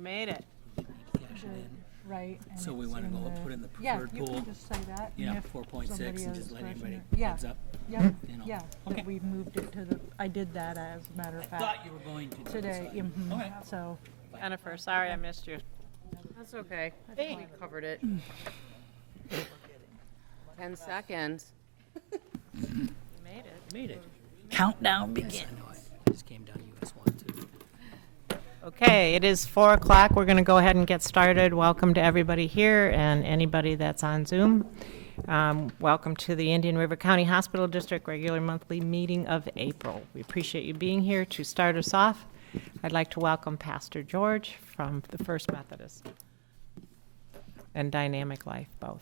You made it. Cash it in. Right. And So we it's want to in go the- put in the Yeah, preferred you pool. can just say that. You and know, if 4.6 somebody and has just let question everybody or- yeah, heads up. Yeah, You know. yeah, Okay. that we've moved it to the, I did that as a matter of I fact. thought you were going to. Today, Okay. so, Jennifer, sorry I missed you. That's okay. I think we covered it. 10 seconds. You made it. Made it. Countdown begin. I know I just came down US 1 too. Okay, it is 4 o'clock. We're going to go ahead and get started. Welcome to everybody here and anybody that's on Zoom. Welcome to the Indian River County Hospital District regular monthly meeting of April. We appreciate you being here. To start us off, I'd like to welcome Pastor George from the First Methodist and Dynamic Life both.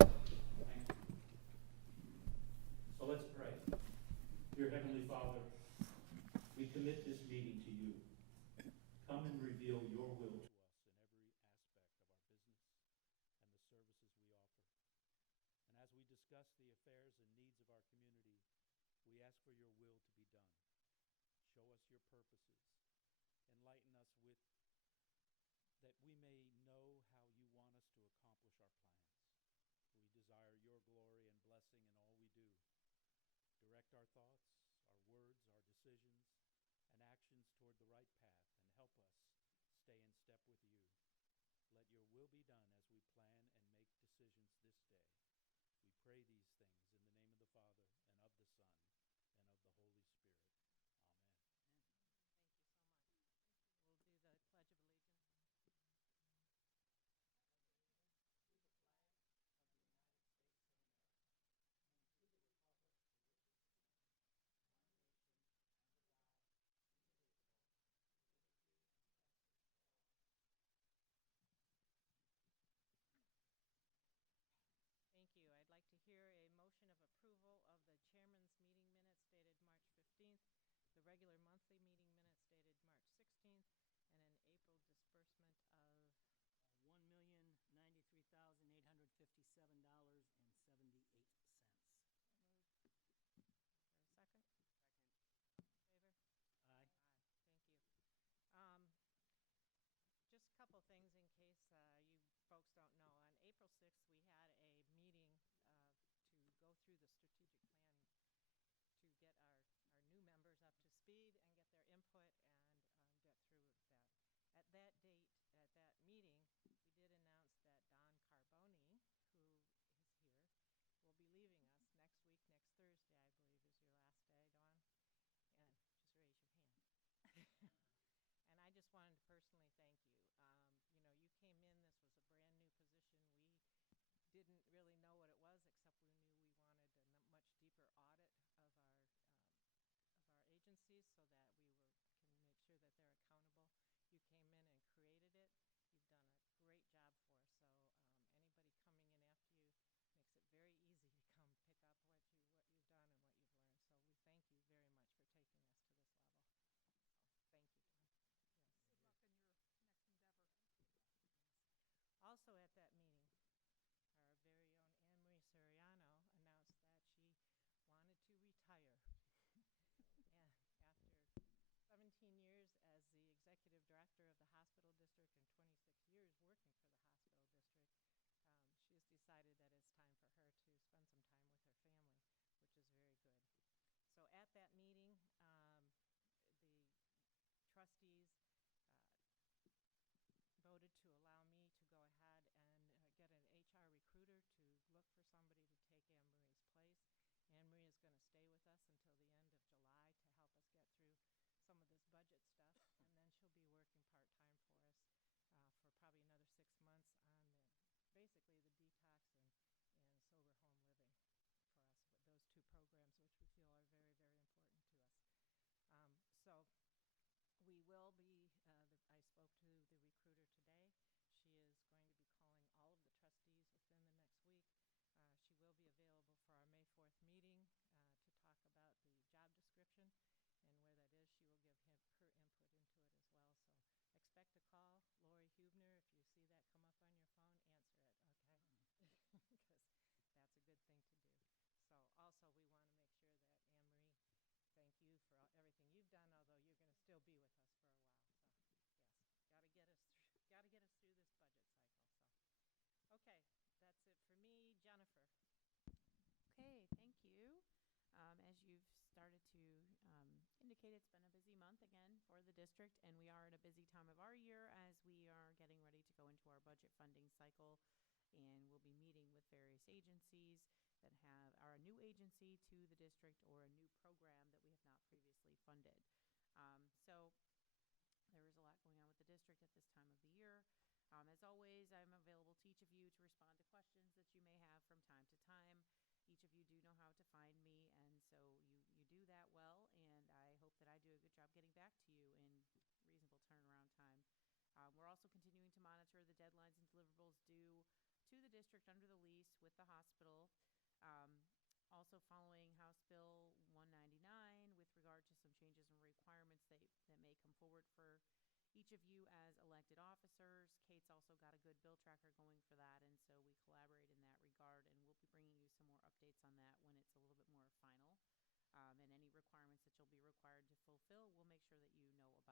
So let's pray. Dear Heavenly Father, we commit this meeting to you. Come and reveal your will to us in every aspect of our business and the services we offer. And as we discuss the affairs and needs of our community, we ask for your will to be done. Show us your purposes. Enlighten us with that we may know how you want us to accomplish our plans. We desire your glory and blessing in all we do. Direct our thoughts, our words, our decisions, and actions toward the right path, and help us stay in step with you. Let your will be done as we plan and make decisions this day. We pray these things in the name of the Father, and of the Son, and of the Holy Spirit. Thank you. I'd like to hear a motion of approval of the chairman's meeting minutes dated March 15th, the regular monthly meeting minutes dated March 16th, and an April disbursement of $1,093,857.78. a second. Favor? Aye. Thank you. Just a couple things in case you folks don't know. On April 6th, we had a meeting to go through the strategic plan to get our new members up to speed and get their input and get through with that. At that date, at that meeting, we did announce that Don Carboni, who is here, will be leaving us next week, next Thursday, I believe is your last day, Dawn. And just raise your hand. And I just wanted to personally thank you. You came in, this was a brand new position. We didn't really know what it was, except we knew we wanted a much deeper audit of our agencies so that we can make sure that they're accountable. You came in and created it. You've done a great job for us. So anybody coming in after you makes it very easy to come pick up what you've done and what you've learned. So we thank you very much for taking us to this level. So thank you, John. Yes. Also at that meeting, our very own Anne Marie Soriano announced that she wanted to retire. And after 17 years as the executive director of the hospital district and 26 years working for the hospital district, she's decided that it's time for her to spend some time with her family, which is very good. So at that meeting, the trustees voted to allow me to go ahead and get an HR recruiter to look for somebody to take Anne Marie's place. Anne Marie is going to stay with us until the end of July to help us get through some of this budget stuff, and then she'll be working part-time for us indicated, it's been a busy month again for the district, and we are at a busy time of our year as we are getting ready to go into our budget funding cycle. And we'll be meeting with various agencies that are a new agency to the district or a new program that we have not previously funded. So there is a lot going on with the district at this time of the year. As always, I'm available to each of you to respond to questions that you may have from time to time. Each of you do know how to find me, and so you do that well, and I hope that I do a good job getting back to you in reasonable turnaround time. We're also continuing to monitor the deadlines and deliverables due to the district under the lease with the hospital. Also following House Bill 199 with regard to some changes and requirements that may come forward for each of you as elected officers. Kate's also got a good bill tracker going for that, and so we collaborate in that regard, and we'll be bringing you some more updates on that when it's a little bit more final. And any requirements that you'll be required to fulfill, we'll make sure that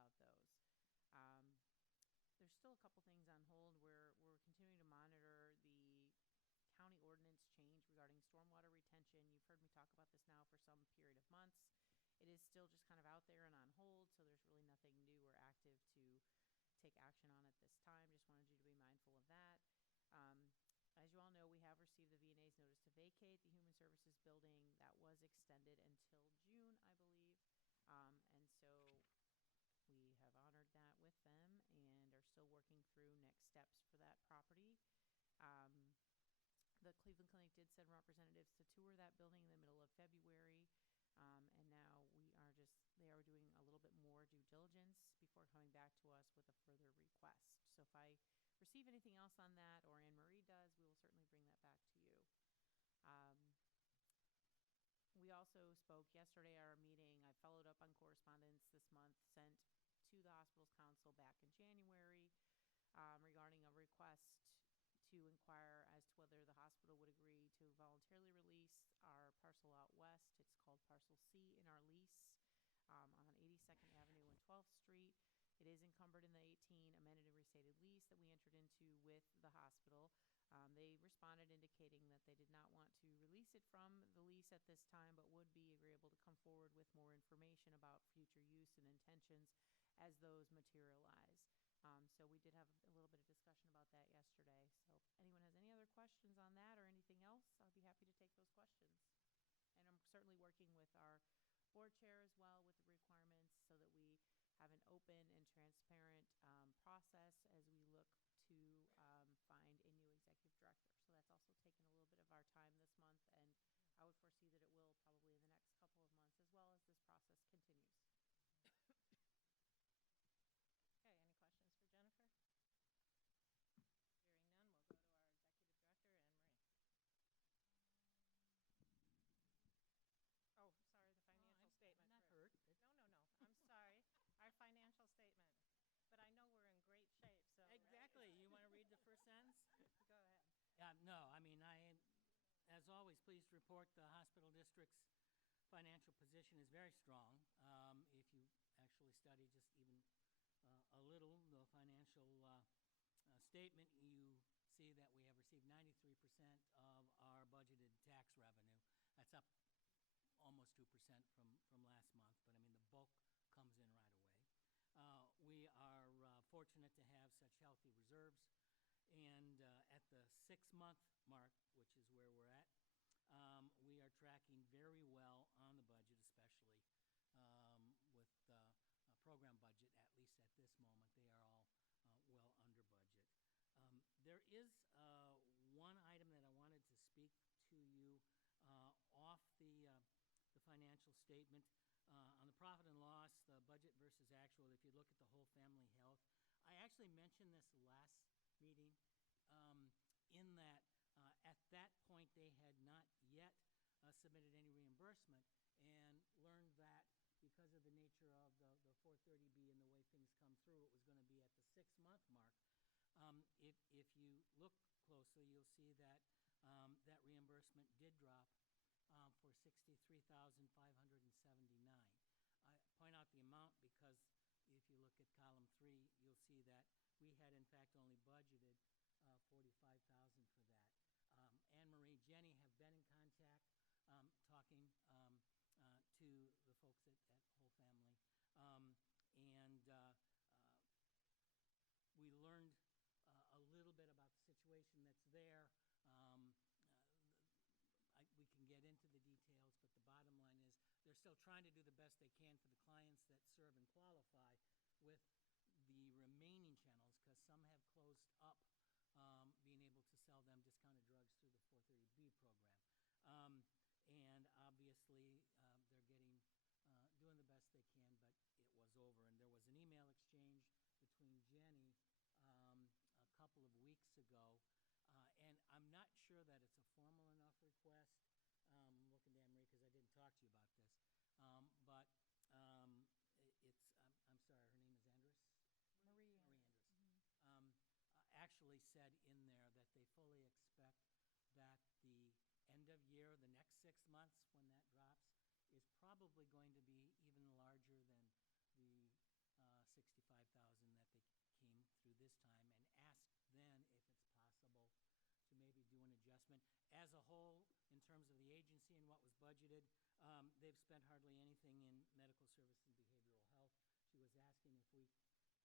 you know about those. There's still a couple things on hold. We're continuing to monitor the county ordinance change regarding stormwater retention. You've heard me talk about this now for some period of months. It is still just kind of out there and on hold, so there's really nothing new or active to take action on at this time. Just wanted you to be mindful of that. As you all know, we have received the V&A's notice to vacate the Human Services building. That was extended until June, I believe. And so we have honored that with them and are still working through next steps for that property. The Cleveland Clinic did send representatives to tour that building in the middle of February. And now they are doing a little bit more due diligence before coming back to us with a further request. So if I receive anything else on that, or Anne Marie does, we will certainly bring that back to you. We also spoke yesterday at our meeting. I followed up on correspondence this month sent to the Hospitals Council back in January regarding a request to inquire as to whether the hospital would agree to voluntarily release our parcel out west. It's called Parcel C in our lease on 82nd Avenue and 12th Street. It is encumbered in the 18 amended and restated lease that we entered into with the hospital. They responded indicating that they did not want to release it from the lease at this time, but would be agreeable to come forward with more information about future use and intentions as those materialize. So we did have a little bit of discussion about that yesterday. So if anyone has any other questions on that or anything else, I'll be happy to take those questions. And I'm certainly working with our board chair as well with the requirements so that we have an open and transparent process as we look to find a new executive director. So that's also taken a little bit of our time this month, and I would foresee that it will probably in the next couple of months as well as this process continues. Okay, any questions for Jennifer? Hearing none, we'll go to our executive director, Anne Marie. Oh, sorry, the financial statement. I'm not first. hurt. No, I'm sorry. Our financial statement. But I know we're in great shape, so. Exactly. You want to read the first sentence? Go ahead. No, I mean, I am, as always, pleased to report the hospital district's financial position is very strong. If you actually study just even a little the financial statement, you see that we have received 93% of our budgeted tax revenue. That's up almost 2% from last month, but I mean the bulk comes in right away. We are fortunate to have such healthy reserves, and at the 6-month mark, which is where we're at, we are tracking very well on the budget, especially with program budget, at least at this moment. They are all well under budget. There is one item that I wanted to speak to you off the financial statement. On the profit and loss, the budget versus actual, if you look at the whole family health, I actually mentioned this last meeting in that at that point they had not yet submitted any reimbursement, and learned that because of the nature of the 430B and the way things come through, it was going to be at the 6-month mark. If you look closely, you'll see that that reimbursement did drop for $63,579. I point out the amount because if you look at column 3, you'll see that we had in fact only budgeted $45,000 for that. Anne Marie, Jenny have been in contact talking to the folks at Whole Family. And we learned a little bit about the situation that's there. We can get into the details, but the bottom line is they're still trying to do the best they can for the clients that serve and qualify with the remaining channels, because some have closed up, being able to sell them discounted drugs through the 430B program. And obviously, they're doing the best they can, but it was over. And there was an email exchange between Jenny a couple of weeks ago, and I'm not sure that it's a formal enough request. I'm looking to Anne-Marie because I didn't talk to you about this. But I'm sorry, her name is Andress? Marie Marie Andress. Andress. Actually said in there that they fully expect that the end of year, the next 6 months when that drops, is probably going to be even larger than the 65,000 that they came through this time, and asked then if it's possible to maybe do an adjustment. As a whole, in terms of the agency and what was budgeted, they've spent hardly anything in medical service and behavioral health. She was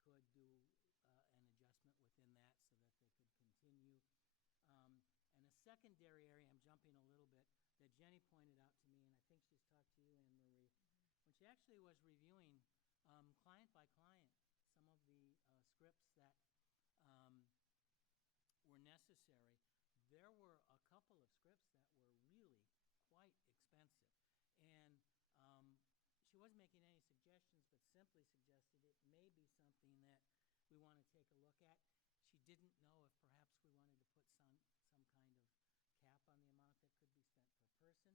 asking if we could do an adjustment within that so that they could continue. And a secondary area, I'm jumping a little bit, that Jenny pointed out to me, and I think she's talked to you, Anne-Marie, when she actually was reviewing client by client some of the scripts that were necessary. There were a couple of scripts that were really quite expensive. And she wasn't making any suggestions, but simply suggested it may be something that we want to take a look at. She didn't know if perhaps we wanted to put some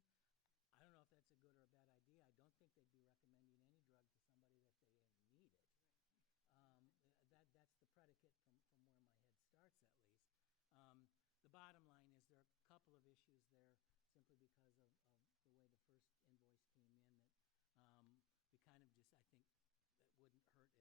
kind of cap on the amount that could be spent per person. I don't know if that's a good or a bad idea. I don't think they'd be recommending any drug to somebody that they ever needed. That's the predicate from where my head starts,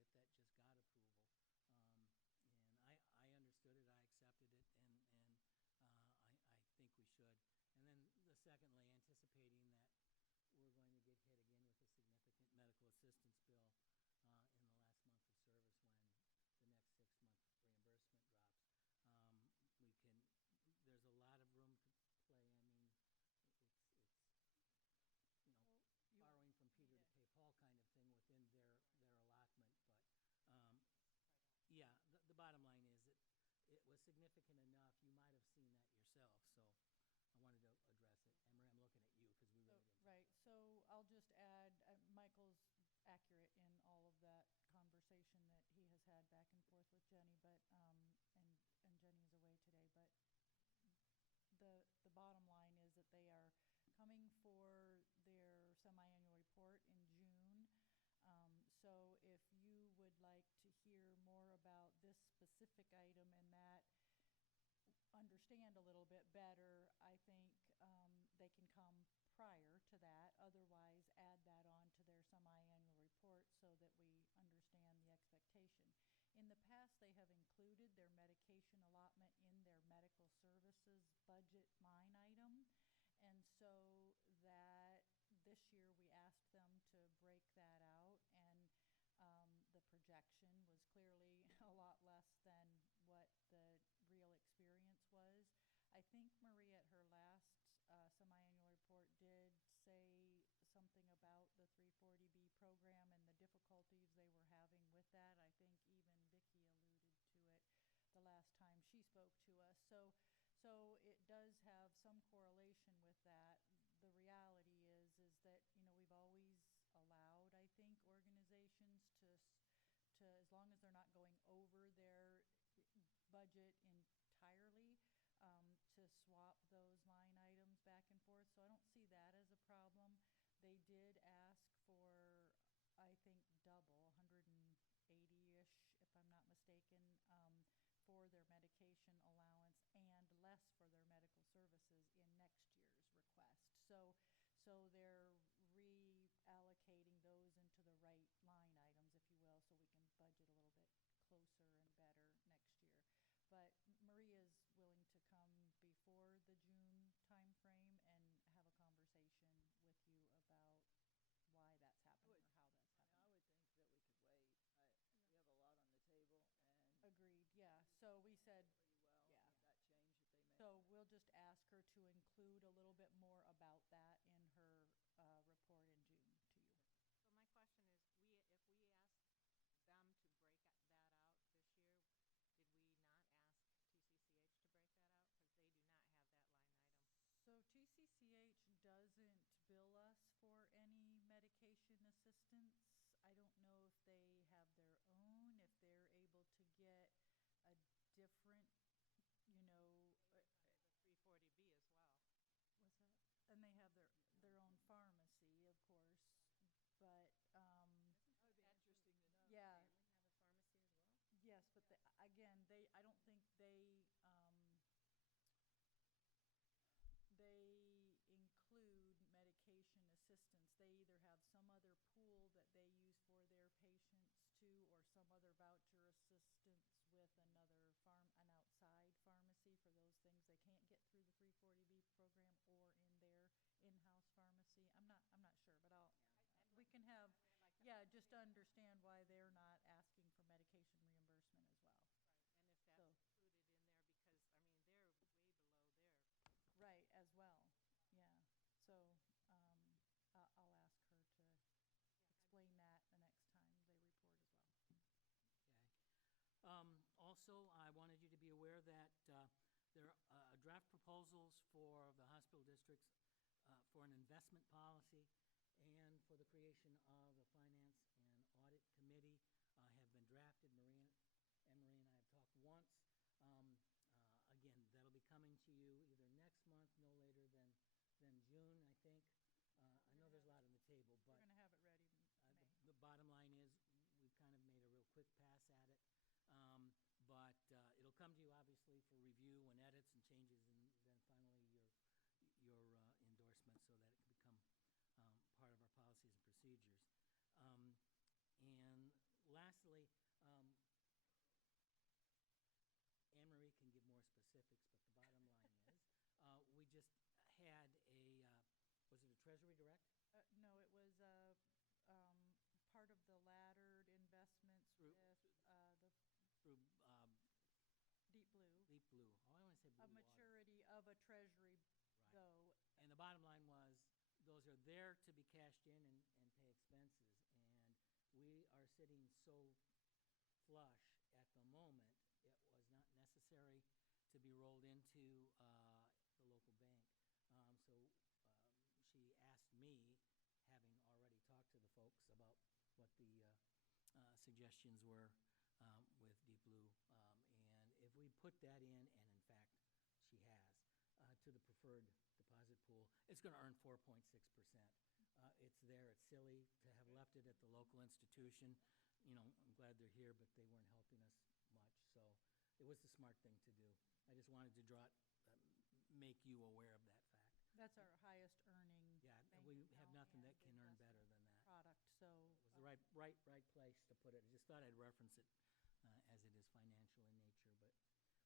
at least. The bottom line is there are a couple of issues there simply because of the way the first invoice came in that we kind of just, I think, that wouldn't hurt if that just got approval. And I understood it, I accepted it, and I think we should. And then secondly, anticipating that we're going to get hit again with a significant medical assistance bill in the last month of service when the next 6-month reimbursement drops. There's a lot of room to play. I mean, it's borrowing from Peter to pay Paul kind of thing within their allotment. But yeah, the bottom line is that it was significant enough. You might have seen that yourself. So I wanted to address it. Emery, I'm looking at you because we really didn't. Right, so I'll just add, Michael's accurate in all of that conversation that he has had back and forth with Jenny, but, and Jenny is away today, but the bottom line is that they are coming for their semi-annual report in June. So if you would like to hear more about this specific item and that understand a little bit better, I think they can come prior to that. Otherwise, add that on to their semi-annual report so that we understand the expectation. In the past, they have included their medication allotment in their medical services budget line item. And so that this year we asked them to break that out, and the projection was clearly a lot less than what the real experience was. I think Marie at her last semi-annual report did say something about the 340B program and the difficulties they were having with that. I think even Vicki alluded to it the last time she spoke to us. So it does have some correlation with that. The reality is that, you know, we've always allowed, I think, organizations to as long as they're not going over their budget entirely, to swap those line items back and forth. So I don't see that as a problem. They did ask for, I think, double, 180-ish, if I'm not mistaken, for their medication allowance and less for their medical services in next year's request. So they're reallocating those into the right line items, if you will, so we can budget a little bit closer and better next year. But Maria is willing to come before the June timeframe and have a conversation with you about include a little bit more about that in her report in June to you. So my question is, if we asked them to break that out this year, did we not ask TCCH to break that out? Because they do not have that line item. So TCCH doesn't bill us for any medication assistance. I don't know if they have their own, if they're able to get a different, you know, They have the 340B as well. what's that? And they have their own pharmacy, of course, but, That would be interesting to know. yeah, Family have a pharmacy as well? yes, but again, I don't think they include medication assistance. They either have some other pool that they use for their patients too, or some other voucher assistance with an outside pharmacy for those things they can't get through the 340B program or in their in-house pharmacy. I'm not sure, but we can have, yeah, just to understand why they're not asking for medication reimbursement as well. Right, and if that's So- included in there, because, I mean, they're way below there. Right, as well, yeah. So, I'll ask her to explain that the next time they report as well. Okay. Also, I wanted you to be aware that there are draft proposals for the hospital districts for an investment policy and for the creation of the Finance and Audit Committee have been drafted. Emery and I have talked once. Again, that'll be coming to you either next month, no later than June, I think. I know there's a lot on the table, We're but gonna have it ready May. the bottom line is, we've kind of made a real quick pass at it. But it'll come to you, obviously, for review and edits and changes, and then finally your endorsement so that it can become part of our policies and procedures. And lastly, Anne-Marie can give more specifics, but the bottom line is, we just had was it a Treasury Direct? No, it was part of the laddered investments Through- with the Through Deep Blue. Deep Blue. Oh, I want to say Blue A Water. maturity of a treasury, Right. though. And the bottom line was, those are there to be cashed in and pay expenses. And we are sitting so flush at the moment, it was not necessary to be rolled into the local bank. So she asked me, having already talked to the folks about what the suggestions were with Deep Blue. And if we put that in, and in fact, she has, to the preferred deposit pool, it's going to earn 4.6%. It's there. It's silly to have left it at the local institution. You know, I'm glad they're here, but they weren't helping us much. So it was the smart thing to do. I just wanted to make you aware of that fact. That's our highest earning. Yeah, bank we have account nothing that and can earn investment better than that. Product, so. It was the right place to put it. I just thought I'd reference it as it is financial in nature. But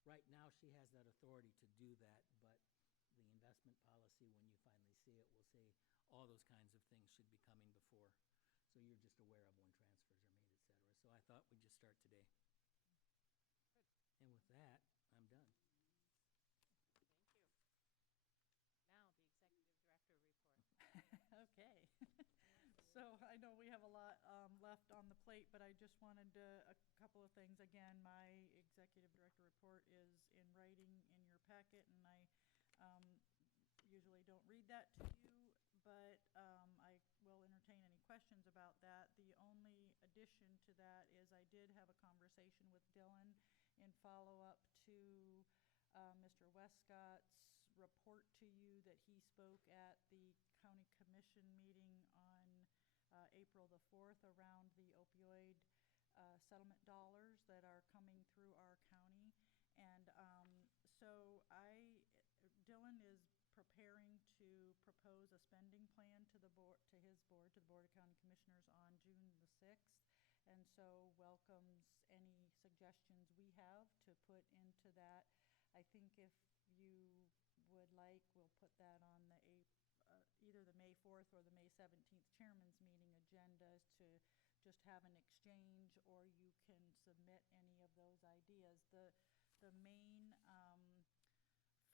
right now, she has that authority to do that, but the investment policy, when you finally see it, will say all those kinds of things should be coming before. So you're just aware of when transfers are made, et cetera. So I thought we'd just start today. Good. And with that, I'm done. Thank you. Now, the executive director report. Okay. So I know we have a lot left on the plate, but I just wanted a couple of things. Again, my executive director report is in writing in your packet, and I usually don't read that to you, but I will entertain any questions about that. The only addition to that is I did have a conversation with Dylan in follow-up to Mr. Westcott's report to you that he spoke at the county commission meeting on April the 4th around the opioid settlement dollars that are coming through our county. And so Dylan is preparing to propose a spending plan to the board, to the Board of County Commissioners on June the 6th. And so welcomes any suggestions we have to put into that. I think if you would like, we'll put that on either the May 4th or the May 17th Chairman's Meeting agenda to just have an exchange, or you can submit any of those ideas. The main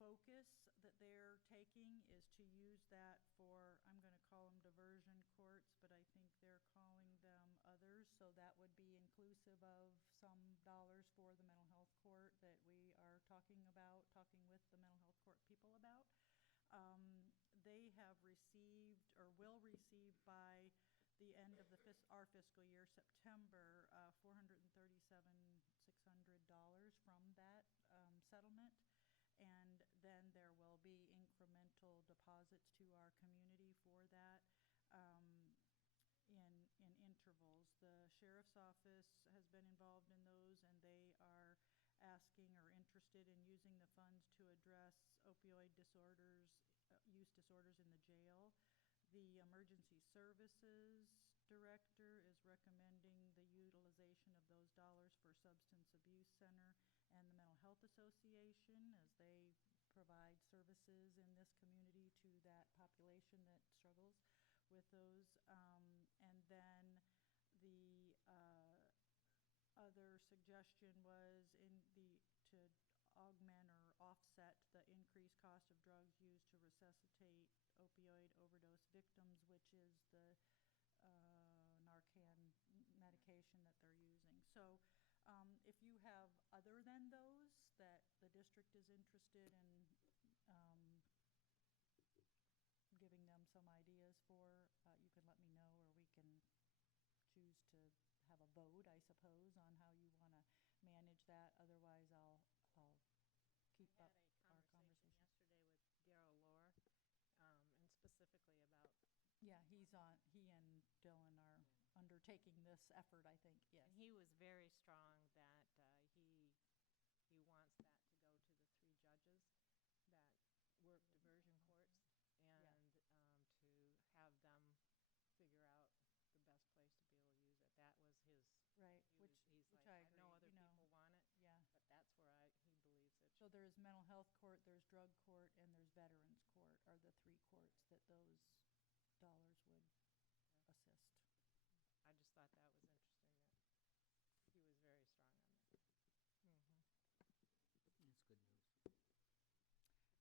focus that they're taking is to use that for, I'm gonna call them diversion courts, but I think they're calling them others. So that would be inclusive of some dollars for the mental health court that we are talking with the mental health court people about. They have received, or will receive by the end of our fiscal year, September, $437,600 from that settlement. And then there will be incremental deposits to our community for that in intervals. The sheriff's office has been involved in those, and they are asking or interested in using the funds to address opioid use disorders in the jail. The emergency services director is recommending the utilization of those dollars for substance abuse center and the mental health association, as they provide services in this community to that population that struggles with those. And then the other suggestion was to augment or offset the increased cost of drugs used to resuscitate opioid overdose victims, which is the Narcan medication that they're using. So if you have other than those that the district is interested in giving them some ideas for, you can let me know, or we can choose to have a vote, I suppose, on how you want to manage that. Otherwise, I'll keep up our conversation. Yesterday with Daryl Lohr, and specifically about. Yeah, he and Dylan are undertaking this effort, I think, yes. And he was very strong that he wants that to go to the 3 judges that work diversion courts, and to have them figure out the best place to be able to use it. That was his. Right, which I agree. I know other people want it, yeah, but that's where he believes it. So there's mental health court, there's drug court, and there's veterans court are the 3 courts that those dollars would assist. I just thought that was interesting that he was very strong on that. That's good news.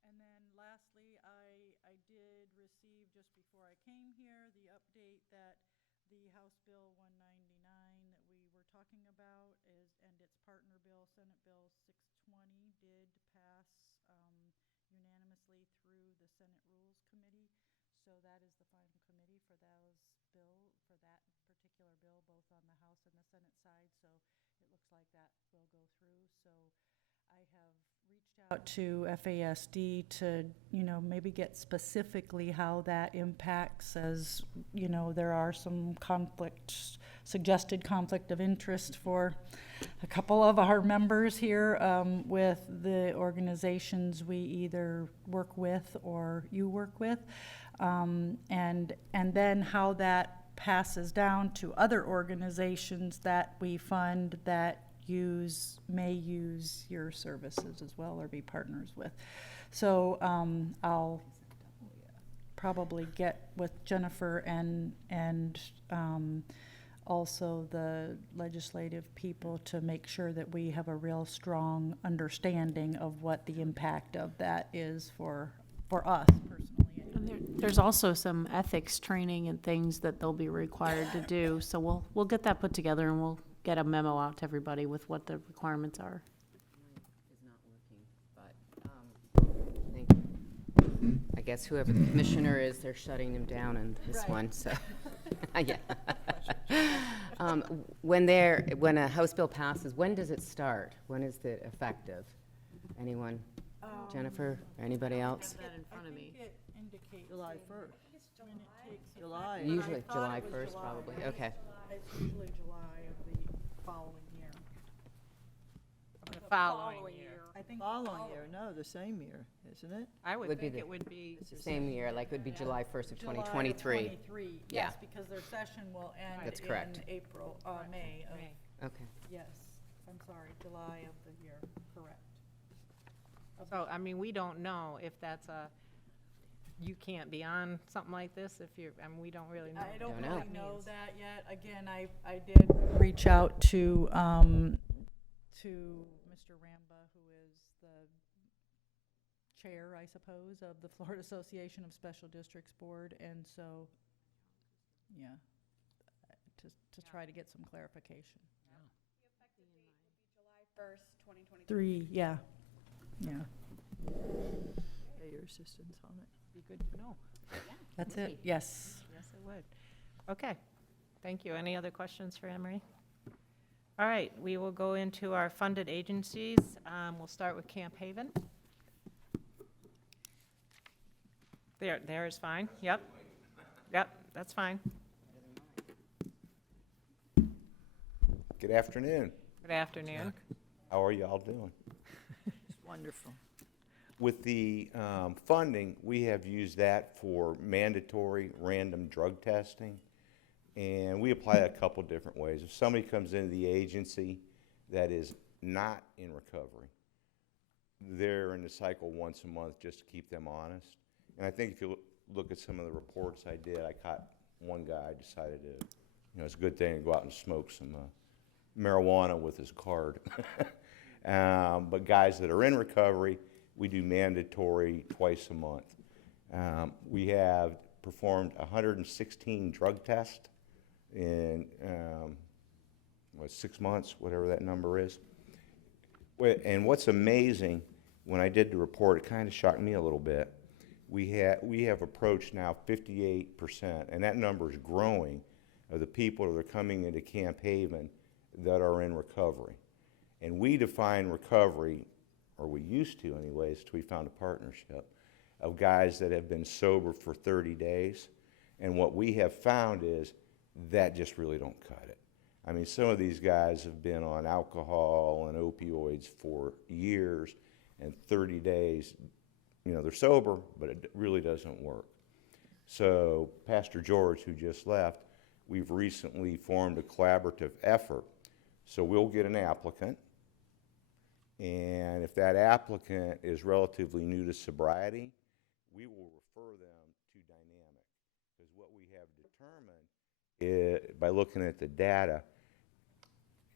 And then lastly, I did receive just before I came here the update that the House Bill 199 that we were talking about and its partner bill, Senate Bill 620, did pass unanimously through the Senate Rules Committee. So that is the final committee for that particular bill, both on the House and the Senate side. So it looks like that will go through. So I have reached out to FASD to, maybe get specifically how that impacts, as, there are some suggested conflict of interest for a couple of our members here with the organizations we either work with or you work with. And then how that passes down to other organizations that we fund that may use your services as well or be partners with. So I'll probably get with Jennifer and also the legislative people to make sure that we have a real strong understanding of what the impact of that is for us personally. And there's also some ethics training and things that they'll be required to do. So we'll get that put together, and we'll get a memo out to everybody with what the requirements are. Is not working, but I guess whoever the commissioner is, they're shutting him down in this one, so. Yeah. When a House bill passes, when does it start? When is it effective? Anyone? Jennifer, or anybody else? That in front of me. It indicates July 1st. when it takes. July. Usually I thought July it was 1st, July. probably. Okay. It's usually July of the following year. The following year. I think Following year, no, the same year, isn't it? I would Would be think the- it would be. It's the Same year, like it would be July 1st of July 2023. 23, Yeah. yes, because their session will end That's correct. in April, May of, May. Okay. yes, I'm sorry, July of the year, correct. So, I mean, we don't know if that's you can't be on something like this if we don't really know. I don't Don't know. really know means. that yet. Again, I did reach out to Mr. Ramba, who is the chair, I suppose, of the Florida Association of Special Districts Board, and so, yeah, to try to get some clarification. July 1st, 2023. Yeah, yeah. Pay your assistance on it. Be good to know. That's Easy. it, yes. Yes, it would. Okay, thank you. Any other questions for Anne Marie? All right, we will go into our funded agencies. We'll start with Camp Haven. There is fine, yep. Yep, that's fine. Good afternoon. Good afternoon. How are y'all doing? Wonderful. With the funding, we have used that for mandatory random drug testing, and we apply it a couple different ways. If somebody comes into the agency that is not in recovery, they're in the cycle once a month just to keep them honest. And I think if you look at some of the reports I did, I caught one guy decided to, it's a good thing to go out and smoke some marijuana with his card. But guys that are in recovery, we do mandatory twice a month. We have performed 116 drug tests in 6 months, whatever that number is. And what's amazing, when I did the report, it kind of shocked me a little bit. We have approached now 58%, and that number is growing, of the people that are coming into Camp Haven that are in recovery. And we define recovery, or we used to anyways, till we found a partnership, of guys that have been sober for 30 days. And what we have found is that just really don't cut it. I mean, some of these guys have been on alcohol and opioids for years, and 30 days, they're sober, but it really doesn't work. So Pastor George, who just left, we've recently formed a collaborative effort. So we'll get an applicant, and if that applicant is relatively new to sobriety, we will refer them to Dynamic. Because what we have determined is, by looking at the data,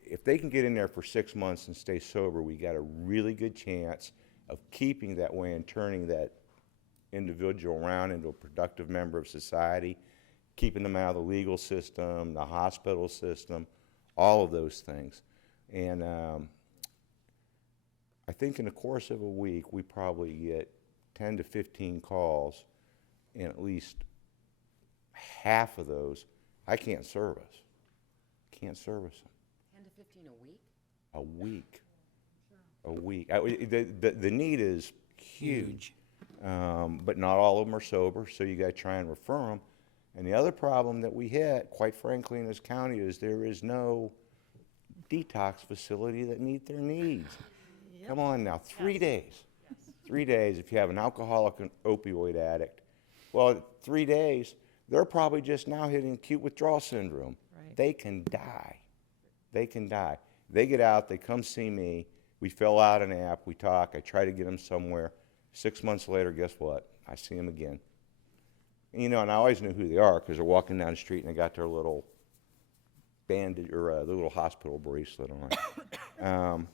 if they can get in there for 6 months and stay sober, we got a really good chance of keeping that way and turning that individual around into a productive member of society, keeping them out of the legal system, the hospital system, all of those things. And I think in the course of a week, we probably get 10 to 15 calls, and at least half of those, I can't service. Can't service them. 10 to 15 a week? A week. A week. The need is huge, but not all of them are sober, so you got to try and refer them. And the other problem that we hit, quite frankly, in this county is there is no detox facility that meet their needs. Yep. Come on now, 3 days. Yes. 3 days if you have an alcoholic and opioid addict. Well, 3 days, they're probably just now hitting acute withdrawal syndrome. Right. They can die. They can die. They get out, they come see me, we fill out an app, we talk, I try to get them somewhere. 6 months later, guess what? I see them again. And I always knew who they are because they're walking down the street and they got their little bandage or their little hospital bracelet on.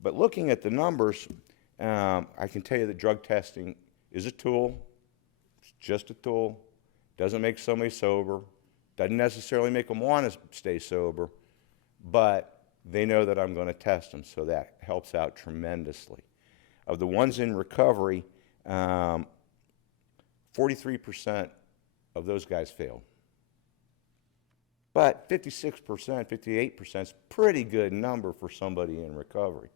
But looking at the numbers, I can tell you that drug testing is a tool. It's just a tool. Doesn't make somebody sober. Doesn't necessarily make them want to stay sober. But they know that I'm going to test them, so that helps out tremendously. Of the ones in recovery, 43% of those guys failed. But 56%, 58% is a pretty good number for somebody in recovery.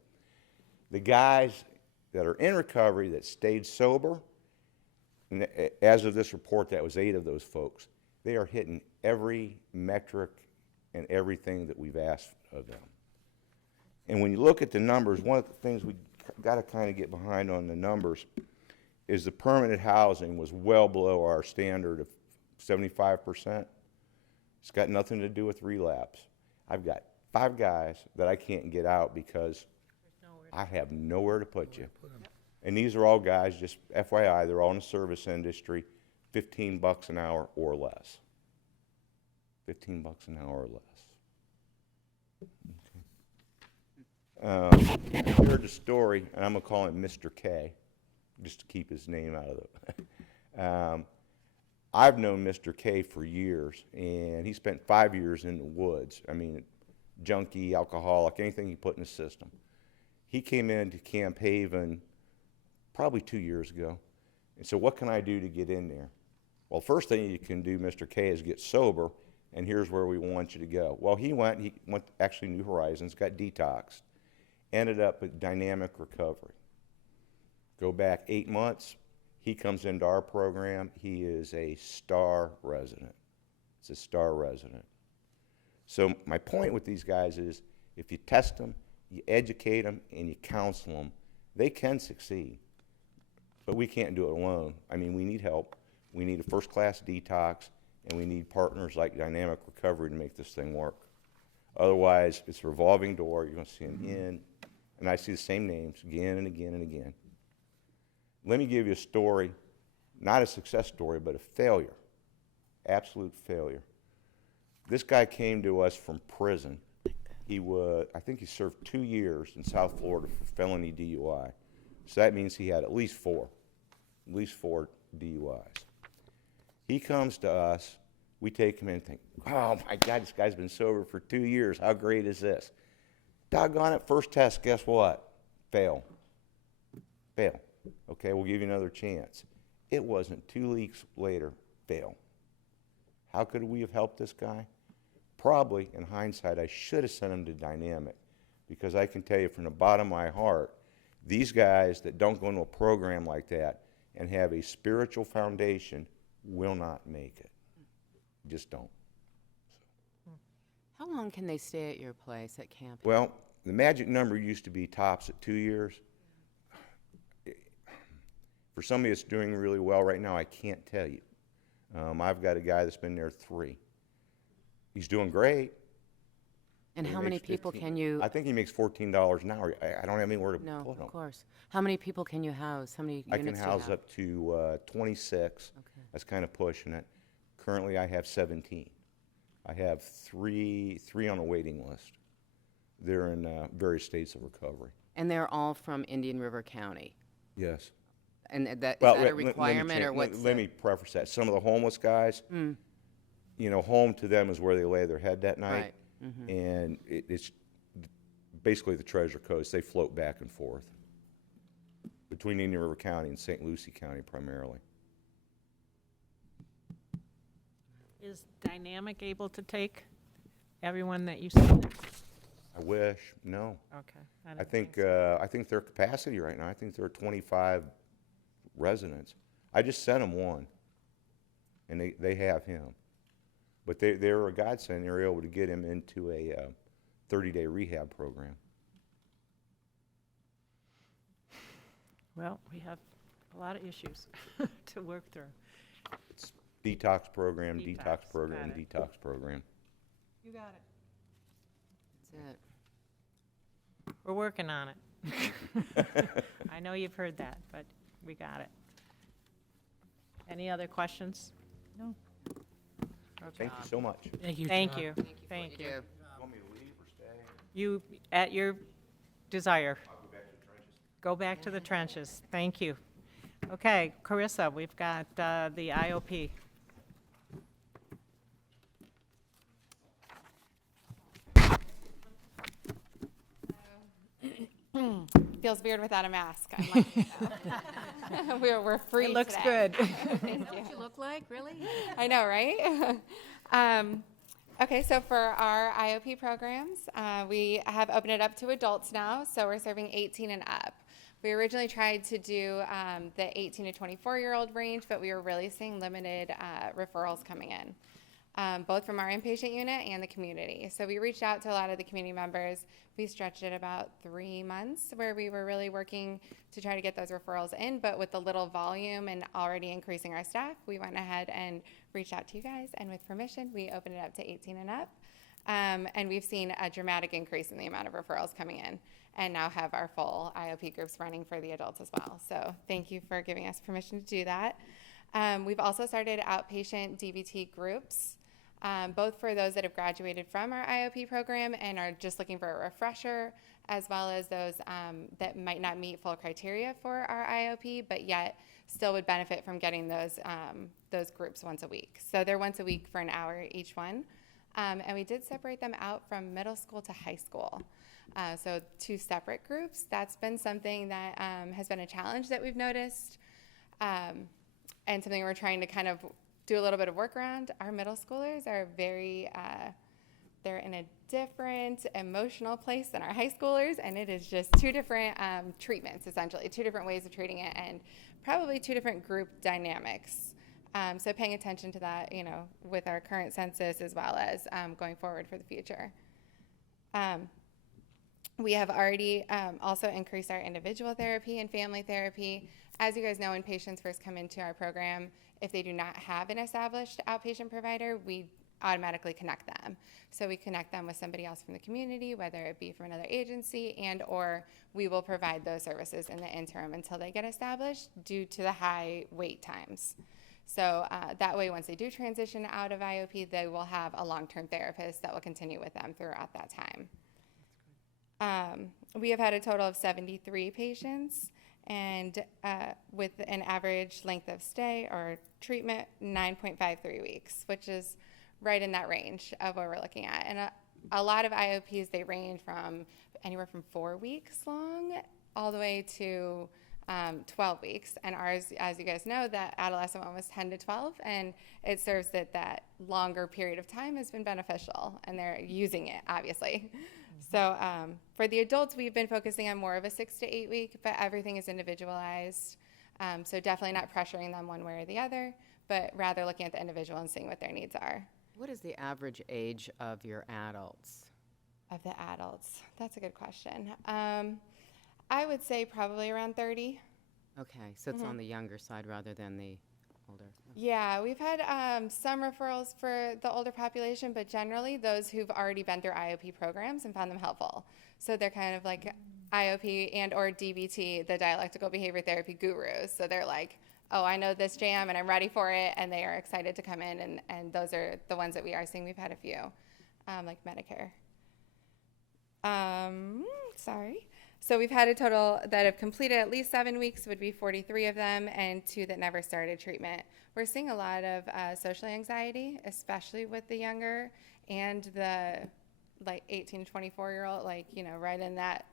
The guys that are in recovery that stayed sober, and as of this report, that was 8 of those folks, they are hitting every metric and everything that we've asked of them. And when you look at the numbers, one of the things we got to kind of get behind on the numbers is the permanent housing was well below our standard of 75%. It's got nothing to do with relapse. I've got 5 guys that I can't get out because I have nowhere to put you. And these are all guys, just FYI, they're all in the service industry, $15 an hour or less. $15 an hour or less. You heard the story, and I'm going to call him Mr. K. just to keep his name out of the. I've known Mr. K for years, and he spent 5 years in the woods. I mean, junkie, alcoholic, anything he put in the system. He came into Camp Haven probably 2 years ago, and so what can I do to get in there? Well, first thing you can do, Mr. K, is get sober, and here's where we want you to go. Well, he went actually New Horizons, got detoxed, ended up at dynamic recovery. Go back 8 months, he comes into our program. He is a star resident. It's a star resident. So my point with these guys is if you test them, you educate them, and you counsel them, they can succeed. But we can't do it alone. I mean, we need help. We need a first-class detox, and we need partners like Dynamic Recovery to make this thing work. Otherwise, it's a revolving door. You're going to see them in, and I see the same names again and again and again. Let me give you a story, not a success story, but a failure, absolute failure. This guy came to us from prison. I think he served 2 years in South Florida for felony DUI. So that means he had at least four DUIs. He comes to us, we take him in and think, oh my God, this guy's been sober for 2 years. How great is this? Doggone it, first test, guess what? Fail. Okay, we'll give you another chance. It wasn't 2 weeks later, fail. How could we have helped this guy? Probably, in hindsight, I should have sent him to Dynamic, because I can tell you from the bottom of my heart, these guys that don't go into a program like that and have a spiritual foundation will not make it. Just don't. How long can they stay at your place at camp? Well, the magic number used to be tops at 2 years. For somebody that's doing really well right now, I can't tell you. I've got a guy that's been there 3. He's doing great. And He how many makes people 15 can you? I think he makes $14 an hour. I don't have anywhere to No, put him. of course. How many people can you house? How many I can units do you house have? up to 26. Okay. That's kind of pushing it. Currently, I have 17. I have three on a waiting list. They're in various states of recovery. And they're all from Indian River County. Yes. And is that Well, a requirement or what's? let me preface that. Some of the homeless guys, you know, home to them is where they lay their head that night. Right. And it's basically the treasure coast. They float back and forth between Indian River County and St. Lucie County primarily. Is Dynamic able to take everyone that you send? I wish. No. Okay. I didn't think so. I think their capacity right now, I think there are 25 residents. I just sent them one, and they have him. But they're a godsend. They were able to get him into a 30-day rehab program. Well, we have a lot of issues to work through. It's detox program, detox Detox, program, got it. detox program. You got it. That's it. We're working on it. I know you've heard that, but we got it. Any other questions? No. Okay. Thank you so much. Thank you, Thank John. you. Thank you. Want me to leave or stay? You, at your desire. I'll go back to the trenches. Go back to the trenches. Thank you. Okay, Carissa, we've got the IOP. Feels weird without a mask. I'm like, we're free. It looks today. good. Thank you. you look like, really? I know, right? Okay, so for our IOP programs, we have opened it up to adults now, so we're serving 18 and up. We originally tried to do the 18 to 24-year-old range, but we were really seeing limited referrals coming in, both from our inpatient unit and the community. So we reached out to a lot of the community members. We stretched it about 3 months where we were really working to try to get those referrals in, but with the little volume and already increasing our staff, we went ahead and reached out to you guys, and with permission, we opened it up to 18 and up. And we've seen a dramatic increase in the amount of referrals coming in, and now have our full IOP groups running for the adults as well. So thank you for giving us permission to do that. We've also started outpatient DBT groups, both for those that have graduated from our IOP program and are just looking for a refresher, as well as those that might not meet full criteria for our IOP, but yet still would benefit from getting those groups once a week. So they're once a week for an hour each one. And we did separate them out from middle school to high school. So 2 separate groups. That's been something that has been a challenge that we've noticed, and something we're trying to kind of do a little bit of work around. Our middle schoolers are very, they're in a different emotional place than our high schoolers, and it is just 2 different treatments, essentially, 2 different ways of treating it, and probably 2 different group dynamics. So paying attention to that, you know, with our current census as well as going forward for the future. We have already also increased our individual therapy and family therapy. As you guys know, when patients first come into our program, if they do not have an established outpatient provider, we automatically connect them. So we connect them with somebody else from the community, whether it be from another agency, and or we will provide those services in the interim until they get established due to the high wait times. So that way, once they do transition out of IOP, they will have a long-term therapist that will continue with them throughout that time. We have had a total of 73 patients, and with an average length of stay or treatment, 9.53 weeks, which is right in that range of what we're looking at. And a lot of IOPs, they range from anywhere from 4 weeks long all the way to 12 weeks. And ours, as you guys know, that adolescent one was 10 to 12, and it serves that longer period of time has been beneficial, and they're using it, obviously. So for the adults, we've been focusing on more of a 6 to 8 week, but everything is individualized. So definitely not pressuring them one way or the other, but rather looking at the individual and seeing what their needs are. What is the average age of your adults? Of the adults, that's a good question. I would say probably around 30. Okay, so it's on the younger side rather than the older. Yeah, we've had some referrals for the older population, but generally those who've already been through IOP programs and found them helpful. So they're kind of like IOP and or DBT, the dialectical behavior therapy gurus. So they're like, oh, I know this jam and I'm ready for it, and they are excited to come in, and those are the ones that we are seeing. We've had a few, like Medicare. Sorry. So we've had a total that have completed at least 7 weeks, would be 43 of them, and 2 that never started treatment. We're seeing a lot of social anxiety, especially with the younger and the like 18 to 24-year-old, like, you know, right in that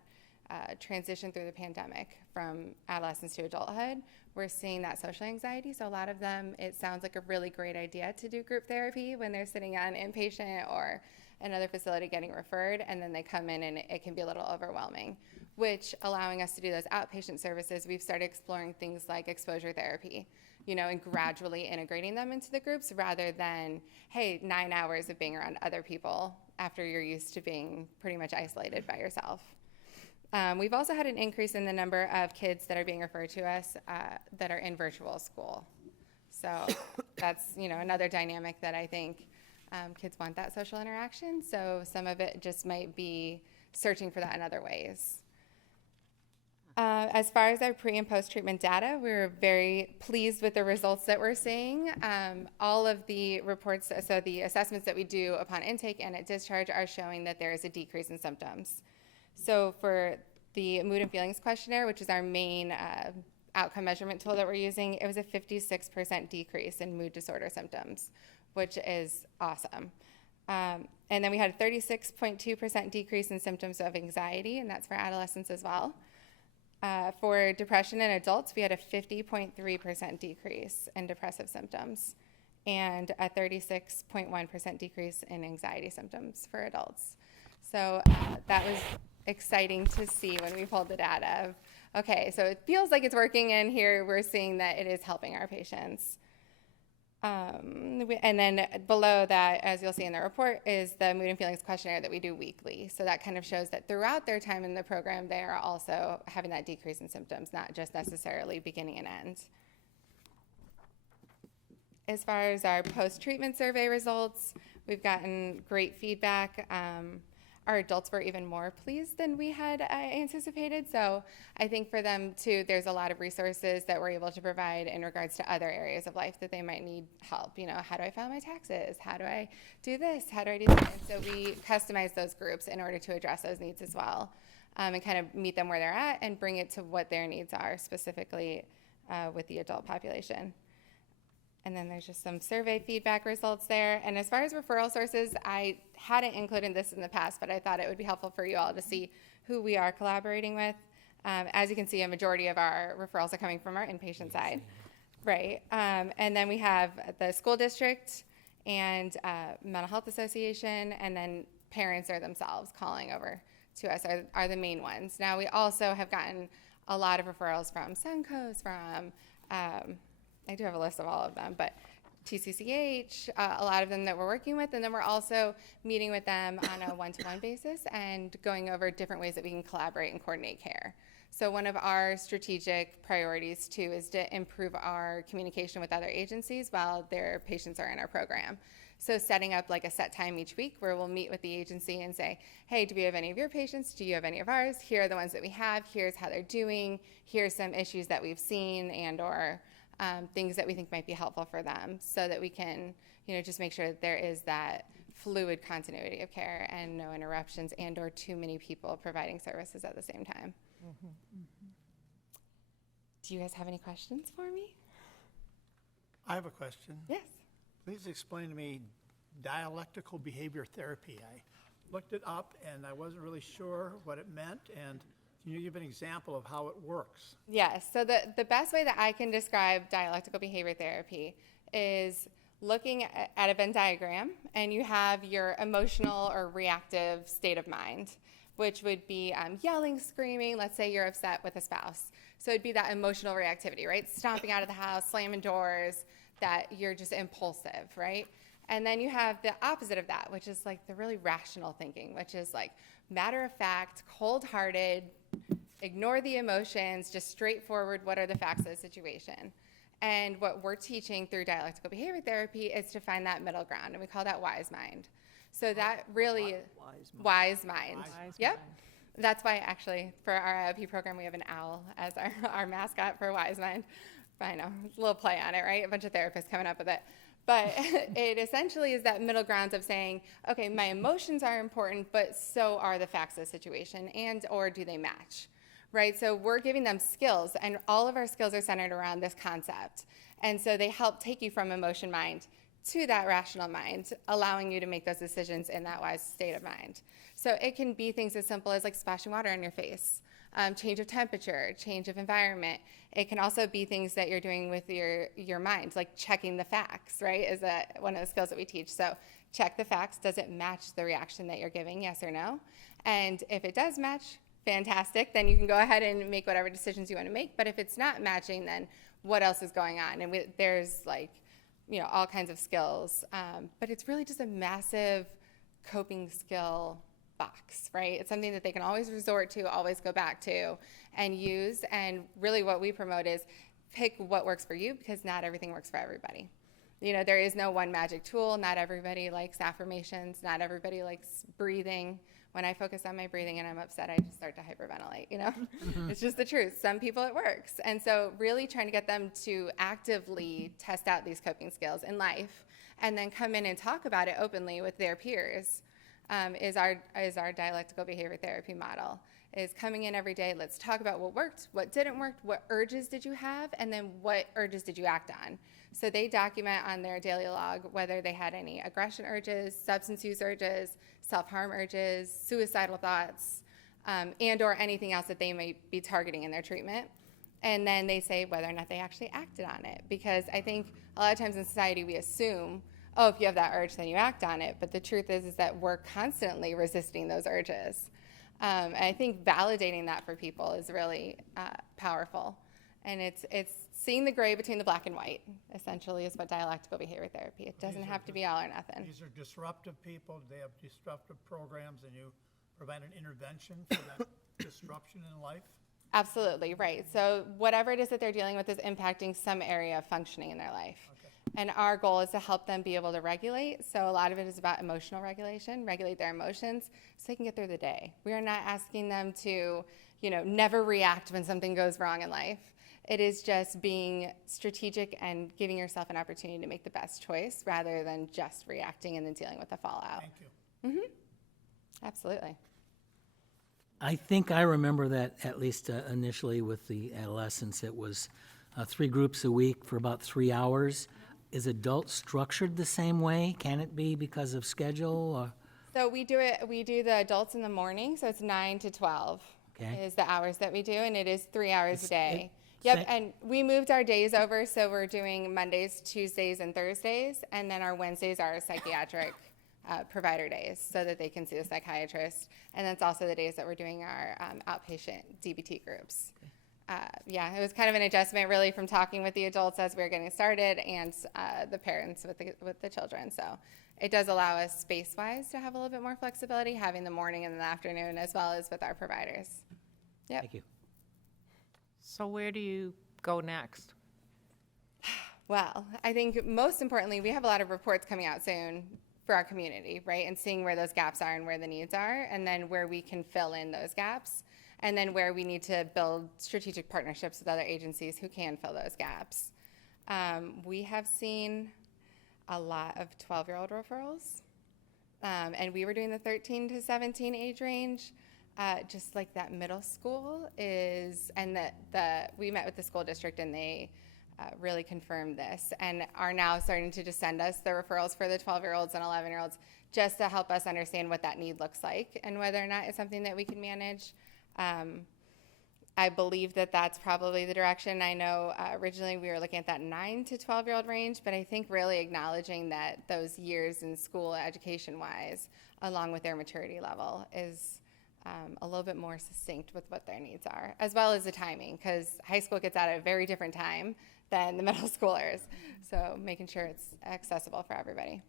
transition through the pandemic from adolescence to adulthood. We're seeing that social anxiety. So a lot of them, it sounds like a really great idea to do group therapy when they're sitting on inpatient or another facility getting referred, and then they come in and it can be a little overwhelming, which allowing us to do those outpatient services, we've started exploring things like exposure therapy, you know, and gradually integrating them into the groups rather than, hey, 9 hours of being around other people after you're used to being pretty much isolated by yourself. We've also had an increase in the number of kids that are being referred to us that are in virtual school. So that's, you know, another dynamic that I think kids want that social interaction. So some of it just might be searching for that in other ways. As far as our pre and post treatment data, we're very pleased with the results that we're seeing. All of the reports, so the assessments that we do upon intake and at discharge are showing that there is a decrease in symptoms. So for the mood and feelings questionnaire, which is our main outcome measurement tool that we're using, it was a 56% decrease in mood disorder symptoms, which is awesome. And then we had a 36.2% decrease in symptoms of anxiety, and that's for adolescents as well. For depression in adults, we had a 50.3% decrease in depressive symptoms and a 36.1% decrease in anxiety symptoms for adults. So that was exciting to see when we pulled the data of, okay, so it feels like it's working, and here we're seeing that it is helping our patients. And then below that, as you'll see in the report, is the mood and feelings questionnaire that we do weekly. So that kind of shows that throughout their time in the program, they are also having that decrease in symptoms, not just necessarily beginning and end. As far as our post-treatment survey results, we've gotten great feedback. Our adults were even more pleased than we had anticipated. So I think for them too, there's a lot of resources that we're able to provide in regards to other areas of life that they might need help. You know, how do I file my taxes? How do I do this? How do I do that? And so we customize those groups in order to address those needs as well. and kind of meet them where they're at and bring it to what their needs are, specifically with the adult population. And then there's just some survey feedback results there. And as far as referral sources, I hadn't included this in the past, but I thought it would be helpful for you all to see who we are collaborating with. As you can see, a majority of our referrals are coming from our inpatient side. Right. And then we have the school district and mental health association, and then parents are themselves calling over to us are the main ones. Now, we also have gotten a lot of referrals from Suncoast, from, I do have a list of all of them, but TCCH, a lot of them that we're working with, and then we're also meeting with them on a one-to-one basis and going over different ways that we can collaborate and coordinate care. So one of our strategic priorities, too, is to improve our communication with other agencies while their patients are in our program. So setting up like a set time each week where we'll meet with the agency and say, hey, do we have any of your patients? Do you have any of ours? Here are the ones that we have. Here's how they're doing. Here's some issues that we've seen and or things that we think might be helpful for them, so that we can, just make sure that there is that fluid continuity of care and no interruptions and or too many people providing services at the same time. Do you guys have any questions for me? I have a question. Yes. Please explain to me dialectical behavior therapy. I looked it up and I wasn't really sure what it meant, and can you give an example of how it works? Yes. So the best way that I can describe dialectical behavior therapy is looking at a Venn diagram, and you have your emotional or reactive state of mind, which would be yelling, screaming. Let's say you're upset with a spouse. So it'd be that emotional reactivity, right? Stomping out of the house, slamming doors, that you're just impulsive, right? And then you have the opposite of that, which is like the really rational thinking, which is like matter of fact, cold-hearted, ignore the emotions, just straightforward, what are the facts of the situation? And what we're teaching through dialectical behavior therapy is to find that middle ground, and we call that wise mind. So that really, wise mind. Yep. That's why actually for our IOP program, we have an owl as our mascot for wise mind. I know, a little play on it, right? A bunch of therapists coming up with it. But it essentially is that middle ground of saying, okay, my emotions are important, but so are the facts of the situation, and or do they match, right? So we're giving them skills, and all of our skills are centered around this concept. And so they help take you from emotion mind to that rational mind, allowing you to make those decisions in that wise state of mind. So it can be things as simple as like splashing water on your face, change of temperature, change of environment. It can also be things that you're doing with your mind, like checking the facts, right, is one of the skills that we teach. So check the facts. Does it match the reaction that you're giving, yes or no? And if it does match, fantastic. Then you can go ahead and make whatever decisions you want to make. But if it's not matching, then what else is going on? And there's like, all kinds of skills. But it's really just a massive coping skill box, right? It's something that they can always resort to, always go back to and use. And really what we promote is pick what works for you, because not everything works for everybody. There is no one magic tool. Not everybody likes affirmations. Not everybody likes breathing. When I focus on my breathing and I'm upset, I just start to hyperventilate, It's just the truth. Some people it works. And so really trying to get them to actively test out these coping skills in life and then come in and talk about it openly with their peers is our dialectical behavior therapy model. Is coming in every day, let's talk about what worked, what didn't work, what urges did you have, and then what urges did you act on. So they document on their daily log whether they had any aggression urges, substance use urges, self-harm urges, suicidal thoughts, and or anything else that they may be targeting in their treatment. And then they say whether or not they actually acted on it. Because I think a lot of times in society we assume, oh, if you have that urge, then you act on it. But the truth is that we're constantly resisting those urges. And I think validating that for people is really powerful. And it's seeing the gray between the black and white, essentially, is what dialectical behavior therapy. It doesn't have to be all or nothing. These are disruptive people. They have disruptive programs, and you provide an intervention for that disruption in life? Absolutely, right. So whatever it is that they're dealing with is impacting some area of functioning in their life. Okay. And our goal is to help them be able to regulate. So a lot of it is about emotional regulation, regulate their emotions so they can get through the day. We are not asking them to, never react when something goes wrong in life. It is just being strategic and giving yourself an opportunity to make the best choice rather than just reacting and then dealing with the fallout. Thank you. Absolutely. I think I remember that, at least initially with the adolescents, it was 3 groups a week for about 3 hours. Is adult structured the same way? Can it be because of schedule? Or? So we do the adults in the morning, so it's 9 to 12 Okay. is the hours that we do, and it is 3 hours a It's- day. it- Yep, sa- and we moved our days over, so we're doing Mondays, Tuesdays, and Thursdays, and then our Wednesdays are our psychiatric provider days, so that they can see the psychiatrist. And that's also the days that we're doing our outpatient DBT groups. Yeah, it was kind of an adjustment, really, from talking with the adults as we were getting started, and the parents with the children. So it does allow us space-wise to have a little bit more flexibility, having the morning and the afternoon, as well as with our providers. Yep. Thank you. So where do you go next? Well, I think most importantly, we have a lot of reports coming out soon for our community, right? And seeing where those gaps are and where the needs are, and then where we can fill in those gaps, and then where we need to build strategic partnerships with other agencies who can fill those gaps. We have seen a lot of 12-year-old referrals, and we were doing the 13 to 17 age range. Just like that middle school is, and we met with the school district, and they really confirmed this, and are now starting to just send us the referrals for the 12-year-olds and 11-year-olds, just to help us understand what that need looks like and whether or not it's something that we can manage. I believe that that's probably the direction. I know originally we were looking at that 9 to 12-year-old range, but I think really acknowledging that those years in school education-wise, along with their maturity level, is a little bit more succinct with what their needs are, as well as the timing, because high school gets out at a very different time than the middle schoolers. So making sure it's accessible for everybody.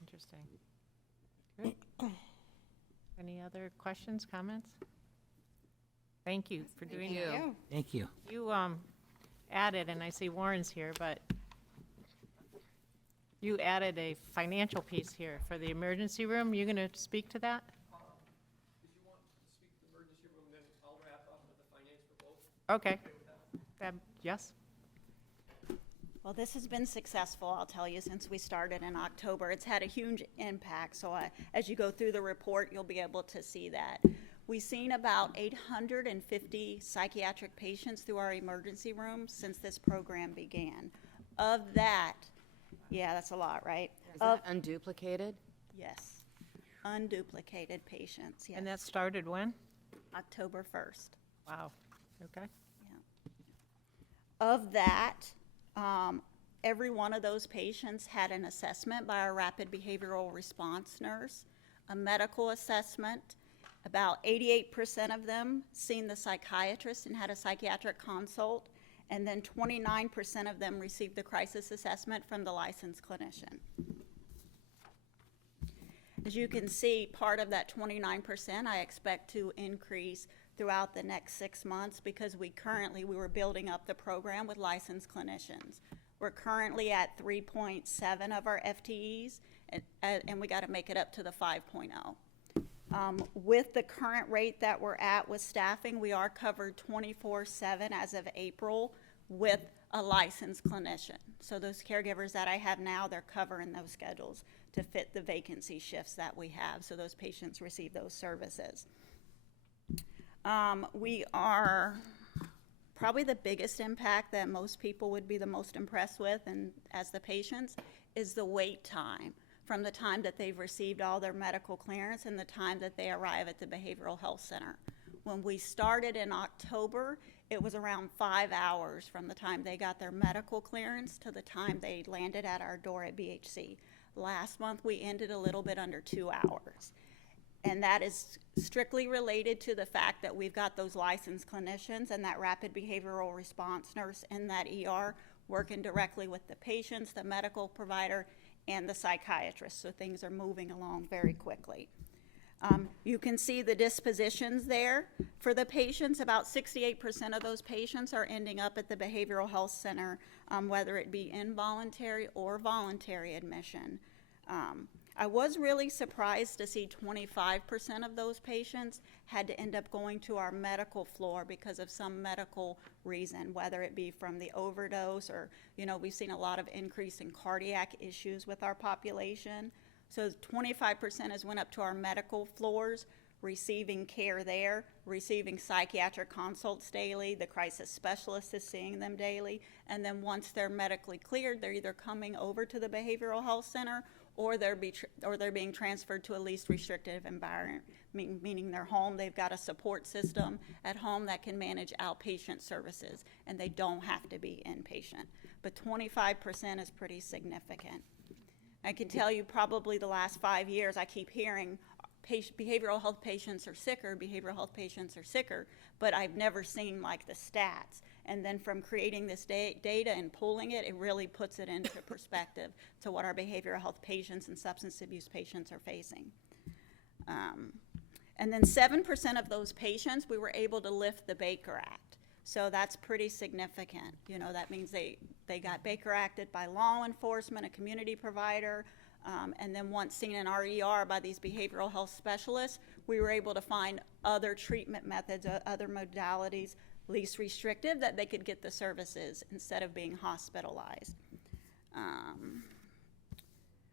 Interesting. Good. Any other questions, comments? Thank you for doing Thank that. you. Thank you. You added, and I see Warren's here, but you added a financial piece here for the emergency room. You going to speak to that? If you want to speak to the emergency room, then I'll wrap up with the finance for both. Okay. Yes? Well, this has been successful, I'll tell you, since we started in October. It's had a huge impact, so as you go through the report, you'll be able to see that. We've seen about 850 psychiatric patients through our emergency room since this program began. Of that, yeah, that's a lot, right? Is that unduplicated? Yes, unduplicated patients, yes. And that started when? October 1st. Wow. Okay. Of that, every one of those patients had an assessment by our rapid behavioral response nurse, a medical assessment. About 88% of them seen the psychiatrist and had a psychiatric consult, and then 29% of them received the crisis assessment from the licensed clinician. As you can see, part of that 29% I expect to increase throughout the next 6 months, because we were building up the program with licensed clinicians. We're currently at 3.7 of our FTEs, and we got to make it up to the 5.0. With the current rate that we're at with staffing, we are covered 24/7 as of April with a licensed clinician. So those caregivers that I have now, they're covering those schedules to fit the vacancy shifts that we have, so those patients receive those services. We are probably the biggest impact that most people would be the most impressed with, and as the patients, is the wait time from the time that they've received all their medical clearance and the time that they arrive at the behavioral health center. When we started in October, it was around 5 hours from the time they got their medical clearance to the time they landed at our door at BHC. Last month, we ended a little bit under 2 hours. And that is strictly related to the fact that we've got those licensed clinicians and that rapid behavioral response nurse in that ER working directly with the patients, the medical provider, and the psychiatrist. So things are moving along very quickly. You can see the dispositions there. For the patients, about 68% of those patients are ending up at the behavioral health center, whether it be involuntary or voluntary admission. I was really surprised to see 25% of those patients had to end up going to our medical floor because of some medical reason, whether it be from the overdose or, we've seen a lot of increase in cardiac issues with our population. So 25% has went up to our medical floors. receiving care there, receiving psychiatric consults daily. The crisis specialist is seeing them daily. And then once they're medically cleared, they're either coming over to the behavioral health center or they're being transferred to a least restrictive environment, meaning they're home. They've got a support system at home that can manage outpatient services, and they don't have to be inpatient. But 25% is pretty significant. I can tell you probably the last 5 years, I keep hearing behavioral health patients are sicker, but I've never seen like the stats. And then from creating this data and pulling it, it really puts it into perspective to what our behavioral health patients and substance abuse patients are facing. And then 7% of those patients, we were able to lift the Baker Act. So that's pretty significant. You know, that means they got Baker Acted by law enforcement, a community provider, and then once seen in our ER by these behavioral health specialists, we were able to find other treatment methods, other modalities, least restrictive, that they could get the services instead of being hospitalized.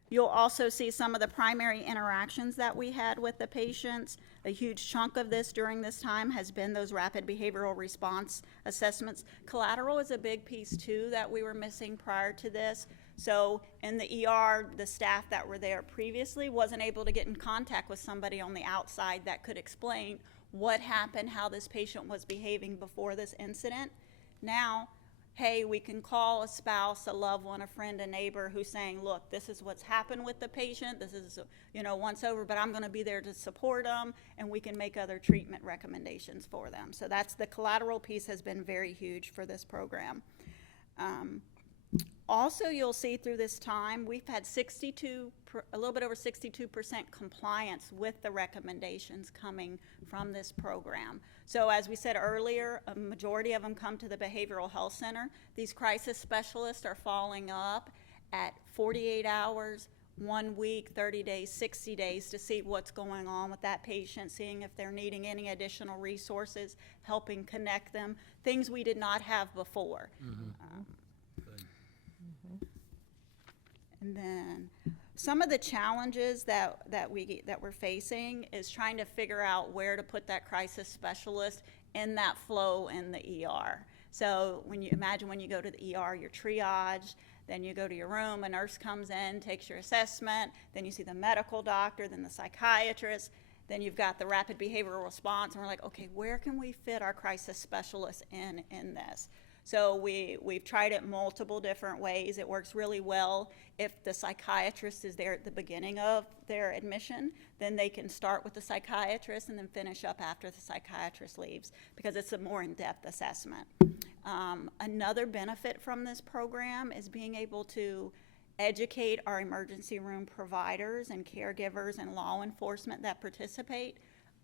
You'll also see some of the primary interactions that we had with the patients. A huge chunk of this during this time has been those rapid behavioral response assessments. Collateral is a big piece too that we were missing prior to this. So in the ER, the staff that were there previously wasn't able to get in contact with somebody on the outside that could explain what happened, how this patient was behaving before this incident. Now, hey, we can call a spouse, a loved one, a friend, a neighbor who's saying, look, this is what's happened with the patient. This is, you know, once over, but I'm going to be there to support them, and we can make other treatment recommendations for them. So that's the collateral piece has been very huge for this program. Also, you'll see through this time, we've had a little bit over 62% compliance with the recommendations coming from this program. So as we said earlier, a majority of them come to the behavioral health center. These crisis specialists are following up at 48 hours, 1 week, 30 days, 60 days to see what's going on with that patient, seeing if they're needing any additional resources, helping connect them, things we did not have before. And then some of the challenges that we're facing is trying to figure out where to put that crisis specialist in that flow in the ER. So when you imagine when you go to the ER, you're triaged, then you go to your room, a nurse comes in, takes your assessment, then you see the medical doctor, then the psychiatrist, then you've got the rapid behavioral response, and we're like, okay, where can we fit our crisis specialist in this? So we've tried it multiple different ways. It works really well if the psychiatrist is there at the beginning of their admission, then they can start with the psychiatrist and then finish up after the psychiatrist leaves because it's a more in-depth assessment. Another benefit from this program is being able to educate our emergency room providers and caregivers and law enforcement that participate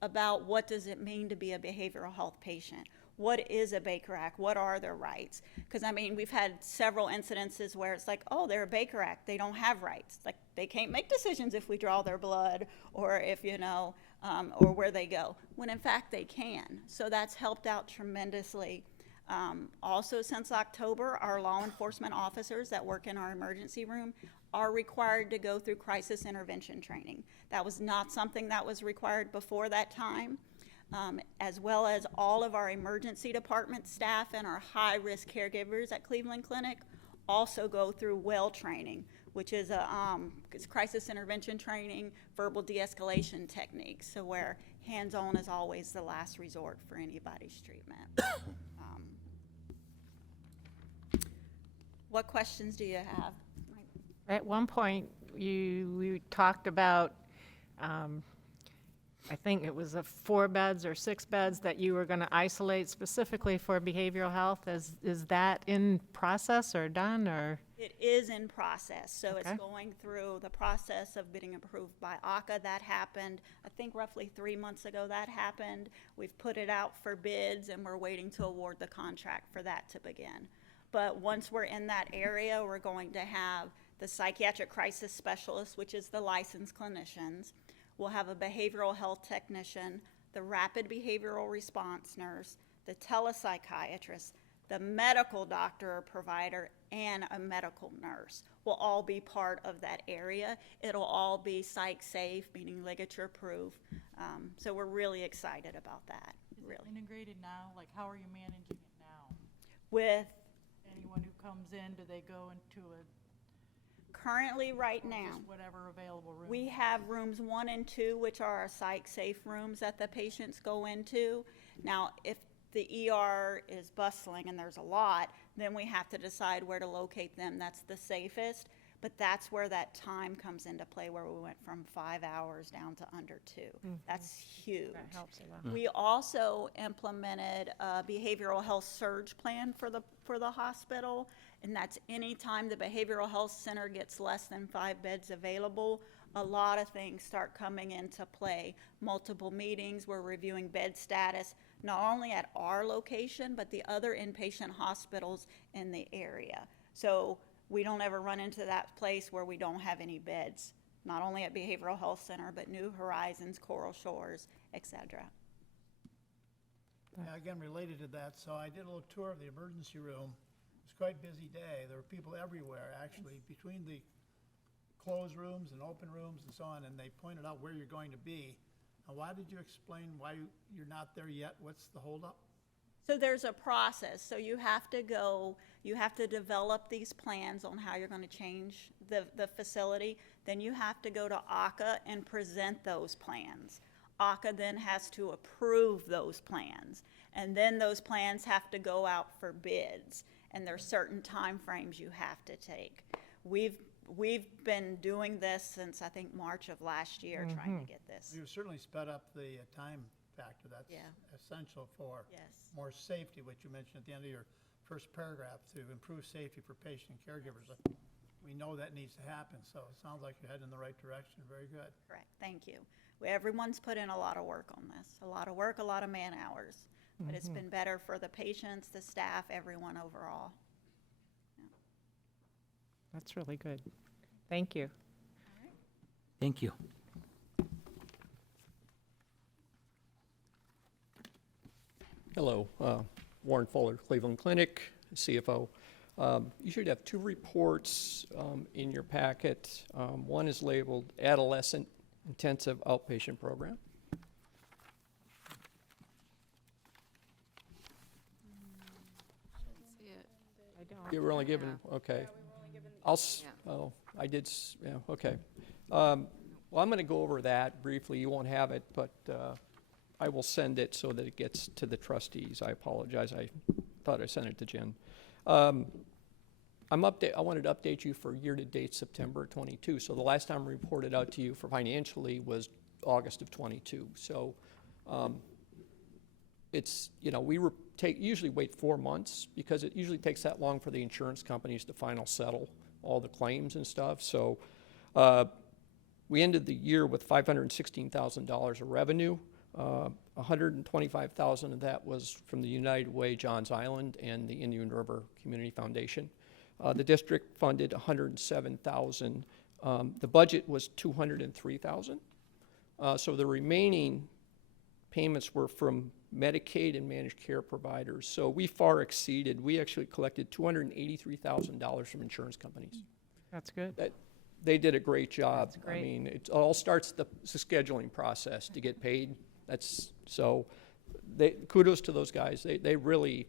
about what does it mean to be a behavioral health patient. What is a Baker Act? What are their rights? Because, I mean, we've had several incidences where it's like, oh, they're a Baker Act. They don't have rights. Like, they can't make decisions if we draw their blood or if, you know, or where they go, when in fact they can. So that's helped out tremendously. Also, since October, our law enforcement officers that work in our emergency room are required to go through crisis intervention training. That was not something that was required before that time. As well as all of our emergency department staff and our high-risk caregivers at Cleveland Clinic also go through WELL training, which is it's crisis intervention training, verbal de-escalation techniques, so where hands-on is always the last resort for anybody's treatment. What questions do you have? At one point, we talked about I think it was 4 beds or 6 beds that you were going to isolate specifically for behavioral health. Is that in process or done or? It is in process. So Okay. It's going through the process of getting approved by ACA. That happened, I think roughly 3 months ago that happened. We've put it out for bids and we're waiting to award the contract for that to begin. But once we're in that area, we're going to have the psychiatric crisis specialist, which is the licensed clinicians. We'll have a behavioral health technician, the rapid behavioral response nurse, the telepsychiatrist, the medical doctor or provider, and a medical nurse will all be part of that area. It'll all be psych safe, meaning ligature proof. So we're really excited about that, really. Integrated now, like how are you managing it now? With Anyone who comes in, do they go into a, currently right or now, just whatever available room? we have rooms 1 and 2, which are our psych safe rooms that the patients go into. Now, if the ER is bustling and there's a lot, then we have to decide where to locate them. That's the safest, but that's where that time comes into play, where we went from 5 hours down to under 2. That's huge. That helps a lot. We also implemented a behavioral health surge plan for the hospital, and that's anytime the behavioral health center gets less than 5 beds available, a lot of things start coming into play. Multiple meetings, we're reviewing bed status, not only at our location, but the other inpatient hospitals in the area. So we don't ever run into that place where we don't have any beds, not only at Behavioral Health Center, but New Horizons, Coral Shores, etc. Yeah, again, related to that, so I did a little tour of the emergency room. It was quite a busy day. There were people everywhere, actually, between the closed rooms and open rooms and so on, and they pointed out where you're going to be. Now, why did you explain why you're not there yet? What's the holdup? So there's a process. So you have to develop these plans on how you're going to change the facility. Then you have to go to ACA and present those plans. ACA then has to approve those plans. And then those plans have to go out for bids. And there's certain timeframes you have to take. We've been doing this since, I think, March of last year, trying to get this. You've certainly sped up the time factor. That's Yeah. essential for Yes. more safety, which you mentioned at the end of your first paragraph, to improve safety for patient and caregivers. We know that needs to happen, so it sounds like you're heading in the right direction. Very good. Correct, thank you. Everyone's put in a lot of work on this, a lot of work, a lot of man hours. But it's been better for the patients, the staff, everyone overall. That's really good. Thank you. Thank you. Hello, Warren Fuller, Cleveland Clinic, CFO. You should have 2 reports in your packet. One is labeled Adolescent Intensive Outpatient Program. I don't. You were only given, okay. Oh, I did, yeah, okay. Well, I'm going to go over that briefly. You won't have it, but I will send it so that it gets to the trustees. I apologize. I thought I sent it to Jen. I wanted to update you for year-to-date September 22. So the last time I reported out to you for financially was August of 22. So it's, we usually wait 4 months because it usually takes that long for the insurance companies to final settle all the claims and stuff. So we ended the year with $516,000 of revenue. 125,000 of that was from the United Way Johns Island and the Indian River Community Foundation. The district funded 107,000. The budget was 203,000. So the remaining payments were from Medicaid and managed care providers. So we far exceeded. We actually collected $283,000 from insurance companies. That's good. They did a great job. That's great. I mean, it all starts the scheduling process to get paid. Kudos to those guys. They really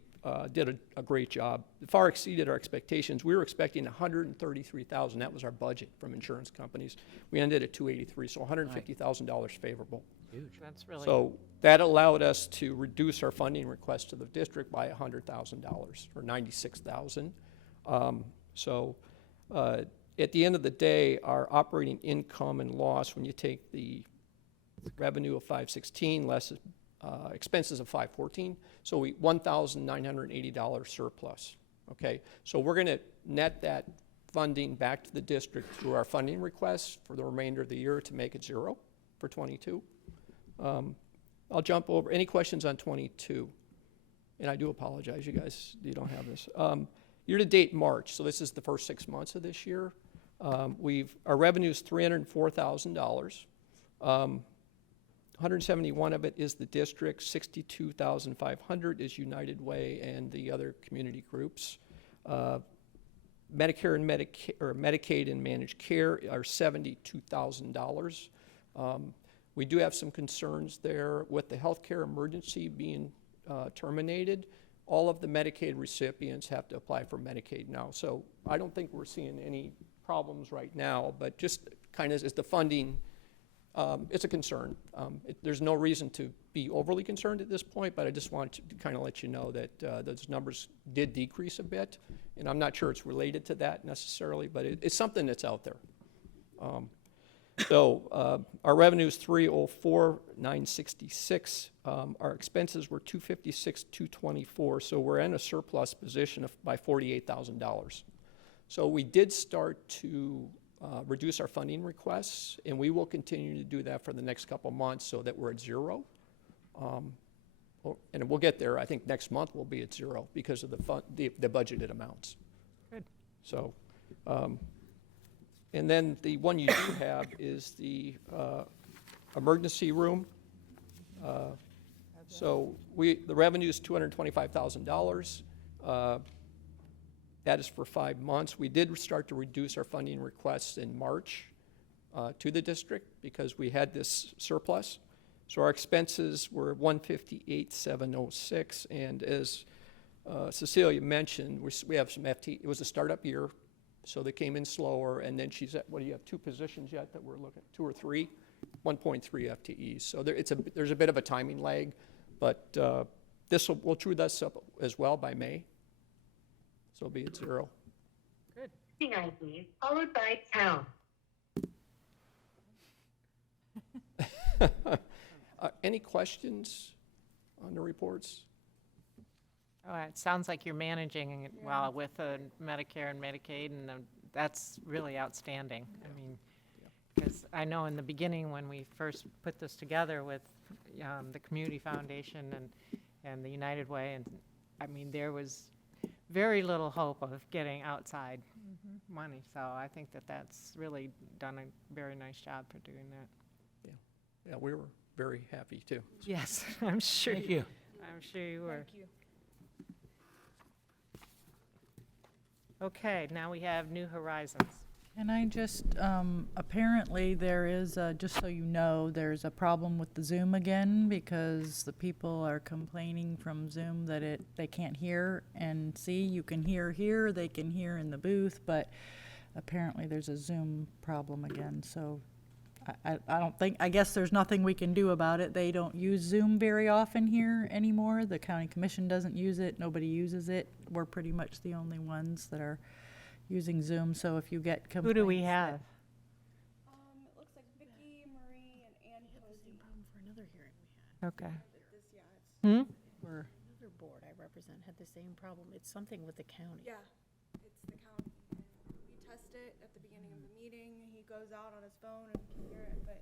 did a great job. Far exceeded our expectations. We were expecting $133,000. That was our budget from insurance companies. We ended at $283,000, so $150,000 favorable. Huge. That's really. So that allowed us to reduce our funding request to the district by $100,000 or $96,000. At the end of the day, our operating income and loss, when you take the revenue of 516 less expenses of 514, so we $1,980 surplus. Okay, so we're going to net that funding back to the district through our funding requests for the remainder of the year to make it 0 for 22. I'll jump over any questions on 22, and I do apologize, you guys, you don't have this. Year-to-date March, so this is the first 6 months of this year. Our revenue is $304,000. 171 of it is the district, 62,500 is United Way and the other community groups. Medicare and Medicaid and managed care are $72,000. We do have some concerns there with the healthcare emergency being terminated. All of the Medicaid recipients have to apply for Medicaid now. So I don't think we're seeing any problems right now, but just kind of as the funding, it's a concern. There's no reason to be overly concerned at this point, but I just want to kind of let you know that those numbers did decrease a bit, and I'm not sure it's related to that necessarily, but it's something that's out there. So our revenue is 304,966. Our expenses were 256,224. So we're in a surplus position by $48,000. So we did start to reduce our funding requests, and we will continue to do that for the next couple months so that we're at zero. And we'll get there. I think next month we'll be at zero because of the budgeted amounts. Good. So. And then the one you do have is the emergency room. So the revenue is $225,000. That is for 5 months. We did start to reduce our funding requests in March to the district because we had this surplus. So our expenses were $158,706, and as Cecilia mentioned, we have some FT. It was a startup year. So they came in slower, and then she's at, what do you have, 2 positions yet that we're looking at, 2 or 3? 1.3 FTEs. So there's a bit of a timing lag, but we'll true this up as well by May. So it'll be at zero. Good. ID followed by pound. Any questions on the reports? Oh, it sounds like you're managing it well with Medicare and Medicaid, and that's really outstanding. I mean, because I know in the beginning when we first put this together with the Community Foundation and the United Way, and I mean, there was very little hope of getting outside money. So I think that's really done a very nice job for doing that. Yeah, we were very happy too. Yes, I'm sure. Thank you. I'm sure you were. Thank you. Okay, now we have New Horizons. And I just, apparently there is, just so you know, there's a problem with the Zoom again because the people are complaining from Zoom that they can't hear and see. You can hear here, they can hear in the booth, but apparently there's a Zoom problem again. So I guess there's nothing we can do about it. They don't use Zoom very often here anymore. The county commission doesn't use it. Nobody uses it. We're pretty much the only ones that are using Zoom. So if you get complaints. Who do we have? It looks like Vicky, Marie, and Ann Posey. Problem for another hearing we had. Okay. We're Another board I represent had the same problem. It's something with the county. Yeah, it's the county. We test it at the beginning of the meeting. He goes out on his phone and we can hear it, but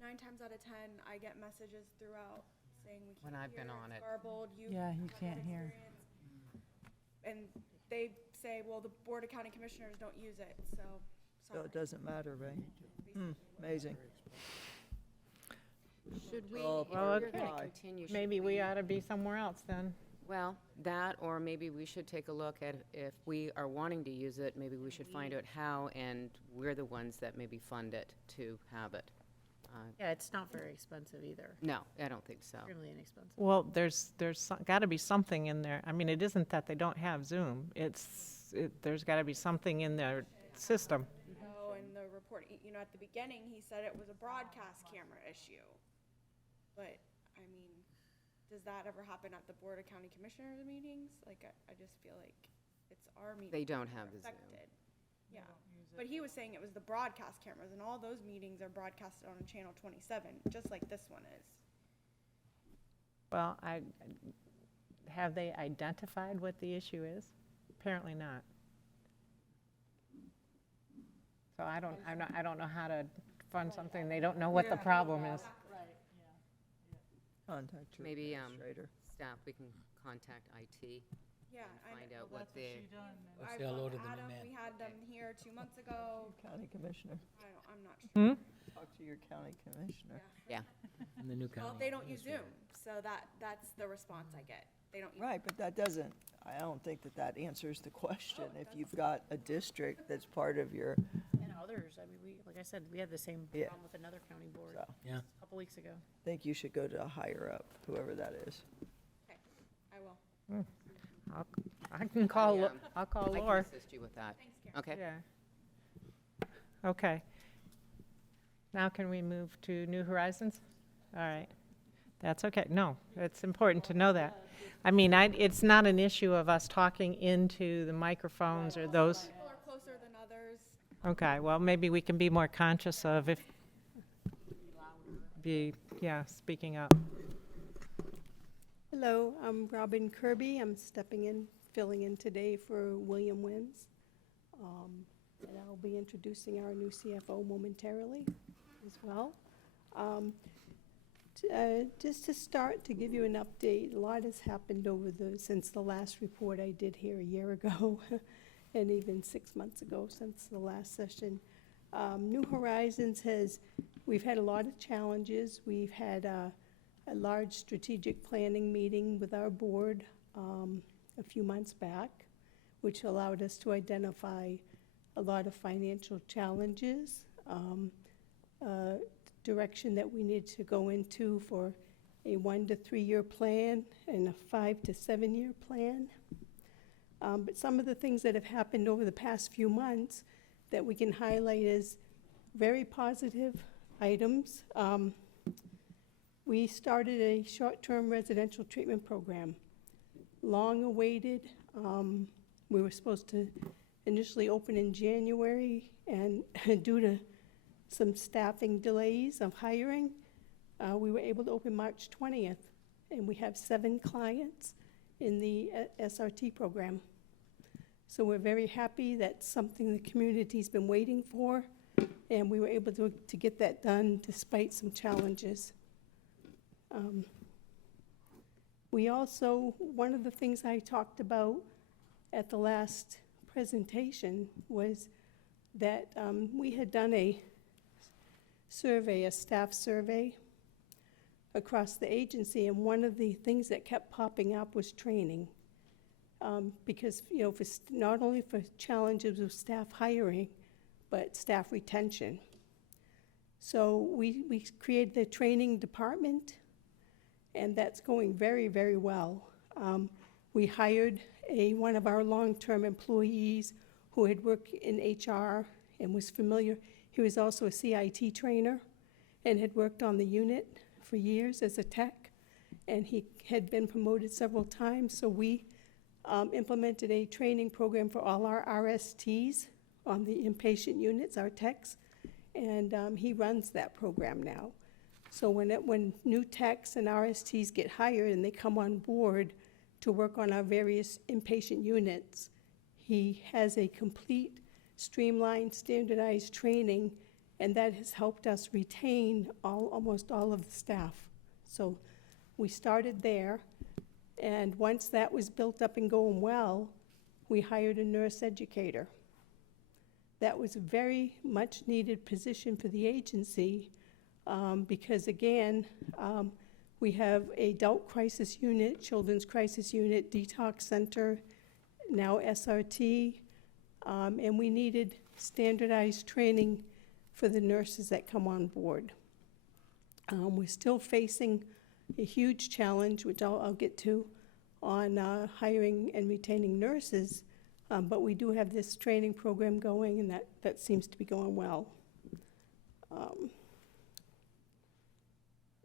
9 times out of 10, I get messages throughout saying we can't When I've hear, been on it's it. garbled, you Yeah, you have that can't hear. experience. And they say, well, the Board of County Commissioners don't use it, so So sorry. it doesn't matter, right? Amazing. Should we, Oh, if we're okay. going to continue, should Maybe we ought to be somewhere else then. well, that, or maybe we should take a look at if we are wanting to use it, maybe we should find out how, and we're the ones that maybe fund it to have it. Yeah, it's not very expensive either. No, I don't think so. Extremely inexpensive. Well, there's got to be something in there. I mean, it isn't that they don't have Zoom. There's got to be something in their system. No, in the report, at the beginning, he said it was a broadcast camera issue. But, I mean, does that ever happen at the Board of County Commissioners meetings? Like, I just feel like it's our meeting. They don't have the Zoom. affected. Yeah, but he was saying it was the broadcast cameras, and all those meetings are broadcasted on channel 27, just like this one is. Well, have they identified what the issue is? Apparently not. So I don't know how to fund something. They don't know what the problem is. Contact your Maybe administrator. staff, we can contact IT Yeah, and find out Well, what that's they. she done. We'll I say hello brought to the new Adam, man. we had them here 2 months ago. County commissioner. I'm not sure. Talk to your county commissioner. Yeah. And the new county. Well, they don't use Zoom, administrator. so that's the response I get. They don't use. Right, but that doesn't, I don't think that that answers the question. If you've got a district that's part of your, And others, I mean, like I said, we had the same Yeah. problem with another county board so, Yeah. a couple weeks ago. I think you should go to a higher up, whoever that is. Okay, I will. I can call, Yeah. I'll call I can Laura. assist you with that. Thanks, Karen. Okay? Yeah. Okay. Now can we move to New Horizons? All right. That's okay. No, it's important to know that. I mean, it's not an issue of us talking into the microphones or those. People are closer than others. Okay, well, maybe we can be more conscious of speaking up. Hello, I'm Robin Kirby. I'm stepping in, filling in today for William Wins. And I'll be introducing our new CFO momentarily as well. Just to start, to give you an update, a lot has happened since the last report I did here a year ago, and even 6 months ago since the last session. New Horizons we've had a lot of challenges. We've had a large strategic planning meeting with our board a few months back, which allowed us to identify a lot of financial challenges, direction that we need to go into for a 1 to 3 year plan and a 5 to 7 year plan. But some of the things that have happened over the past few months that we can highlight as very positive items. We started a short-term residential treatment program, long awaited. We were supposed to initially open in January, and due to some staffing delays of hiring, we were able to open March 20th, and we have 7 clients in the SRT program. So we're very happy. That's something the community's been waiting for, and we were able to get that done despite some challenges. We also, one of the things I talked about at the last presentation was that we had done a staff survey across the agency, and one of the things that kept popping up was training. Because, not only for challenges with staff hiring, but staff retention. So we created the training department, and that's going very, very well. We hired one of our long-term employees who had worked in HR and was familiar. He was also a CIT trainer and had worked on the unit for years as a tech, and he had been promoted several times. So we implemented a training program for all our RSTs on the inpatient units, our techs, and he runs that program now. So when new techs and RSTs get hired and they come on board to work on our various inpatient units, he has a complete, streamlined, standardized training, and that has helped us retain almost all of the staff. So we started there, and once that was built up and going well, we hired a nurse educator. That was a very much needed position for the agency because, again, we have an adult crisis unit, children's crisis unit, detox center, now SRT, and we needed standardized training for the nurses that come on board. We're still facing a huge challenge, which I'll get to, on hiring and retaining nurses, but we do have this training program going, and that seems to be going well.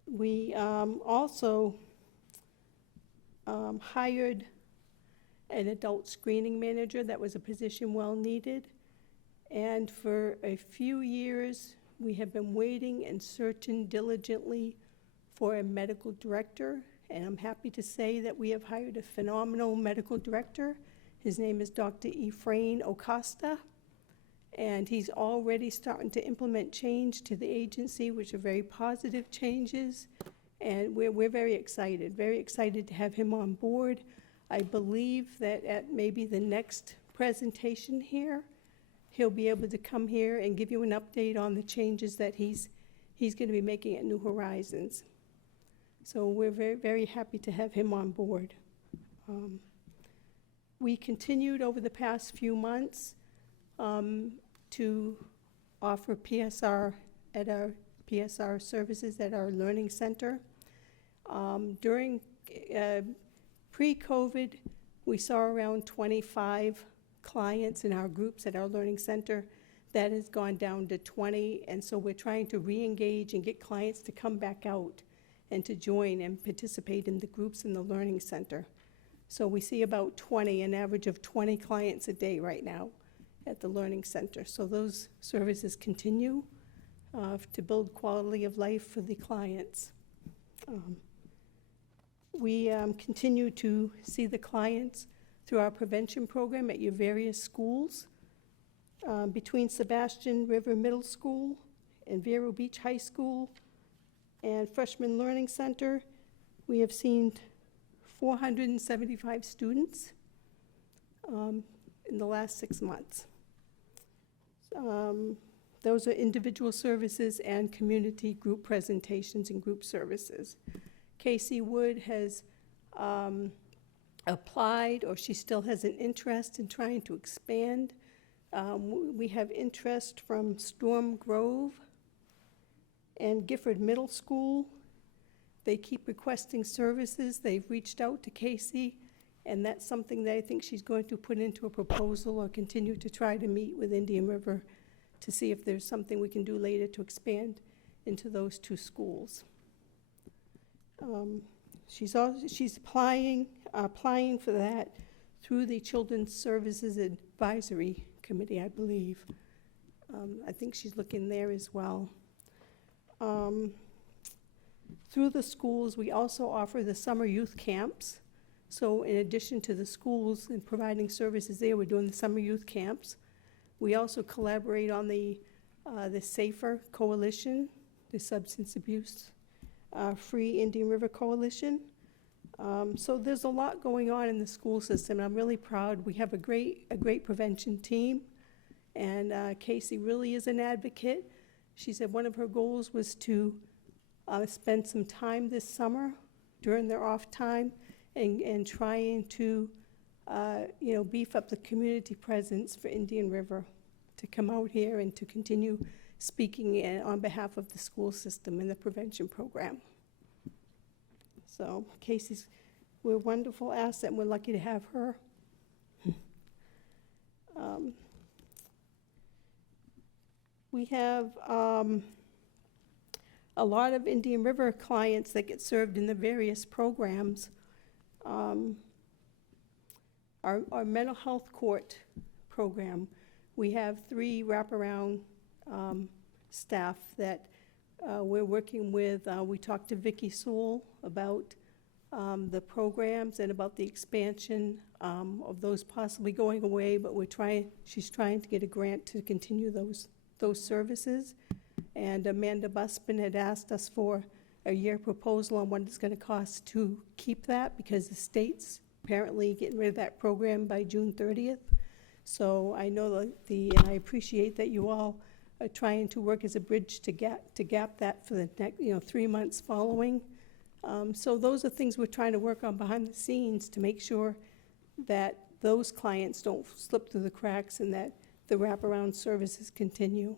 We also hired an adult screening manager. That was a position well needed. And for a few years, we have been waiting and searching diligently for a medical director. And I'm happy to say that we have hired a phenomenal medical director. His name is Dr. Efrain Acosta. And he's already starting to implement change to the agency, which are very positive changes. And we're very excited to have him on board. I believe that at maybe the next presentation here, he'll be able to come here and give you an update on the changes that he's he's going to be making at New Horizons. So we're very, very happy to have him on board. We continued over the past few months to offer PSR at our PSR services at our learning center. During pre-COVID, we saw around 25 clients in our groups at our learning center. That has gone down to 20, and so we're trying to re-engage and get clients to come back out and to join and participate in the groups in the learning center. So we see about 20, an average of 20 clients a day right now at the learning center. So those services continue to build quality of life for the clients. We continue to see the clients through our prevention program at your various schools. Between Sebastian River Middle School and Vero Beach High School and Freshman Learning Center, we have seen 475 students in the last 6 months. Those are individual services and community group presentations and group services. Casey Wood has applied, or she still has an interest in trying to expand. We have interest from Storm Grove and Gifford Middle School. They keep requesting services. They've reached out to Casey, and that's something that I think she's going to put into a proposal or continue to try to meet with Indian River to see if there's something we can do later to expand into those 2 schools. She's applying for that through the Children's Services Advisory Committee, I believe. I think she's looking there as well. Through the schools, we also offer the summer youth camps. So in addition to the schools and providing services there, we're doing the summer youth camps. We also collaborate on the SAFER Coalition, the Substance Abuse Free Indian River Coalition. So there's a lot going on in the school system, and I'm really proud. We have a great prevention team, and Casey really is an advocate. She said one of her goals was to spend some time this summer during their off time and trying to beef up the community presence for Indian River, to come out here and to continue speaking on behalf of the school system and the prevention program. So Casey's, we're a wonderful asset, and we're lucky to have her. We have a lot of Indian River clients that get served in the various programs. Our mental health court program, we have 3 wraparound staff that we're working with. We talked to Vicki Sewell about the programs and about the expansion of those possibly going away, but she's trying to get a grant to continue those services. And Amanda Busman had asked us for a year proposal on what it's going to cost to keep that, because the state's apparently getting rid of that program by June 30th. So I know and I appreciate that you all are trying to work as a bridge to gap that for the next 3 months following. So those are things we're trying to work on behind the scenes to make sure that those clients don't slip through the cracks and that the wraparound services continue.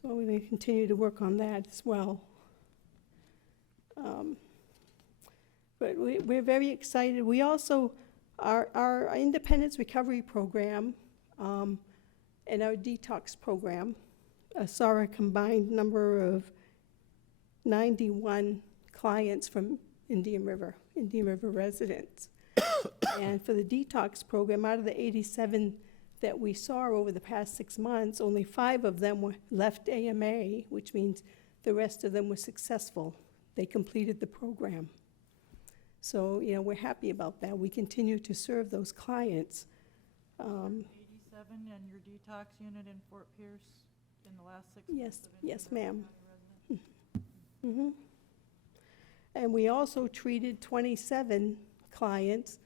So we're going to continue to work on that as well. But we're very excited. We also, our independence recovery program and our detox program saw a combined number of 91 clients from Indian River residents. And for the detox program, out of the 87 that we saw over the past 6 months, only 5 of them were left AMA, which means the rest of them were successful. They completed the program. So, we're happy about that. We continue to serve those clients. 87 and your detox unit in Fort Pierce in the last 6 months? Yes, ma'am. Mm-hmm. And we also treated 27 clients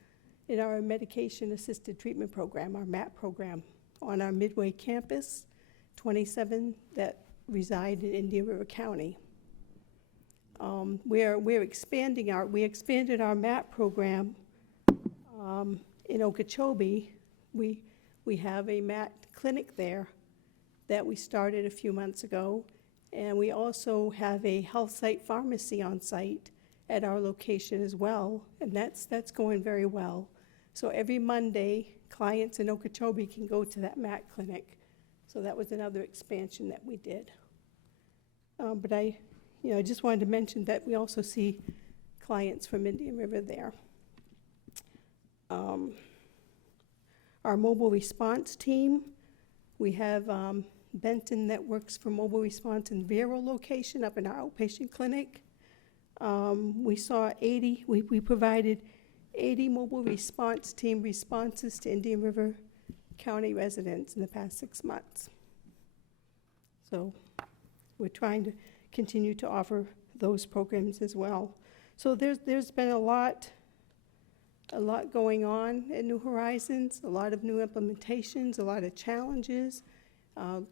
in our medication-assisted treatment program, our MAT program, on our Midway campus. 27 that reside in Indian River County. We expanded our MAT program in Okeechobee. We have a MAT clinic there that we started a few months ago, and we also have a health site pharmacy on site at our location as well, and that's going very well. So every Monday, clients in Okeechobee can go to that MAT clinic. So that was another expansion that we did. But I just wanted to mention that we also see clients from Indian River there. Our mobile response team, we have Benton that works for mobile response in Vero location up in our outpatient clinic. We provided 80 mobile response team responses to Indian River County residents in the past 6 months. So we're trying to continue to offer those programs as well. So there's been a lot going on at New Horizons, a lot of new implementations, a lot of challenges,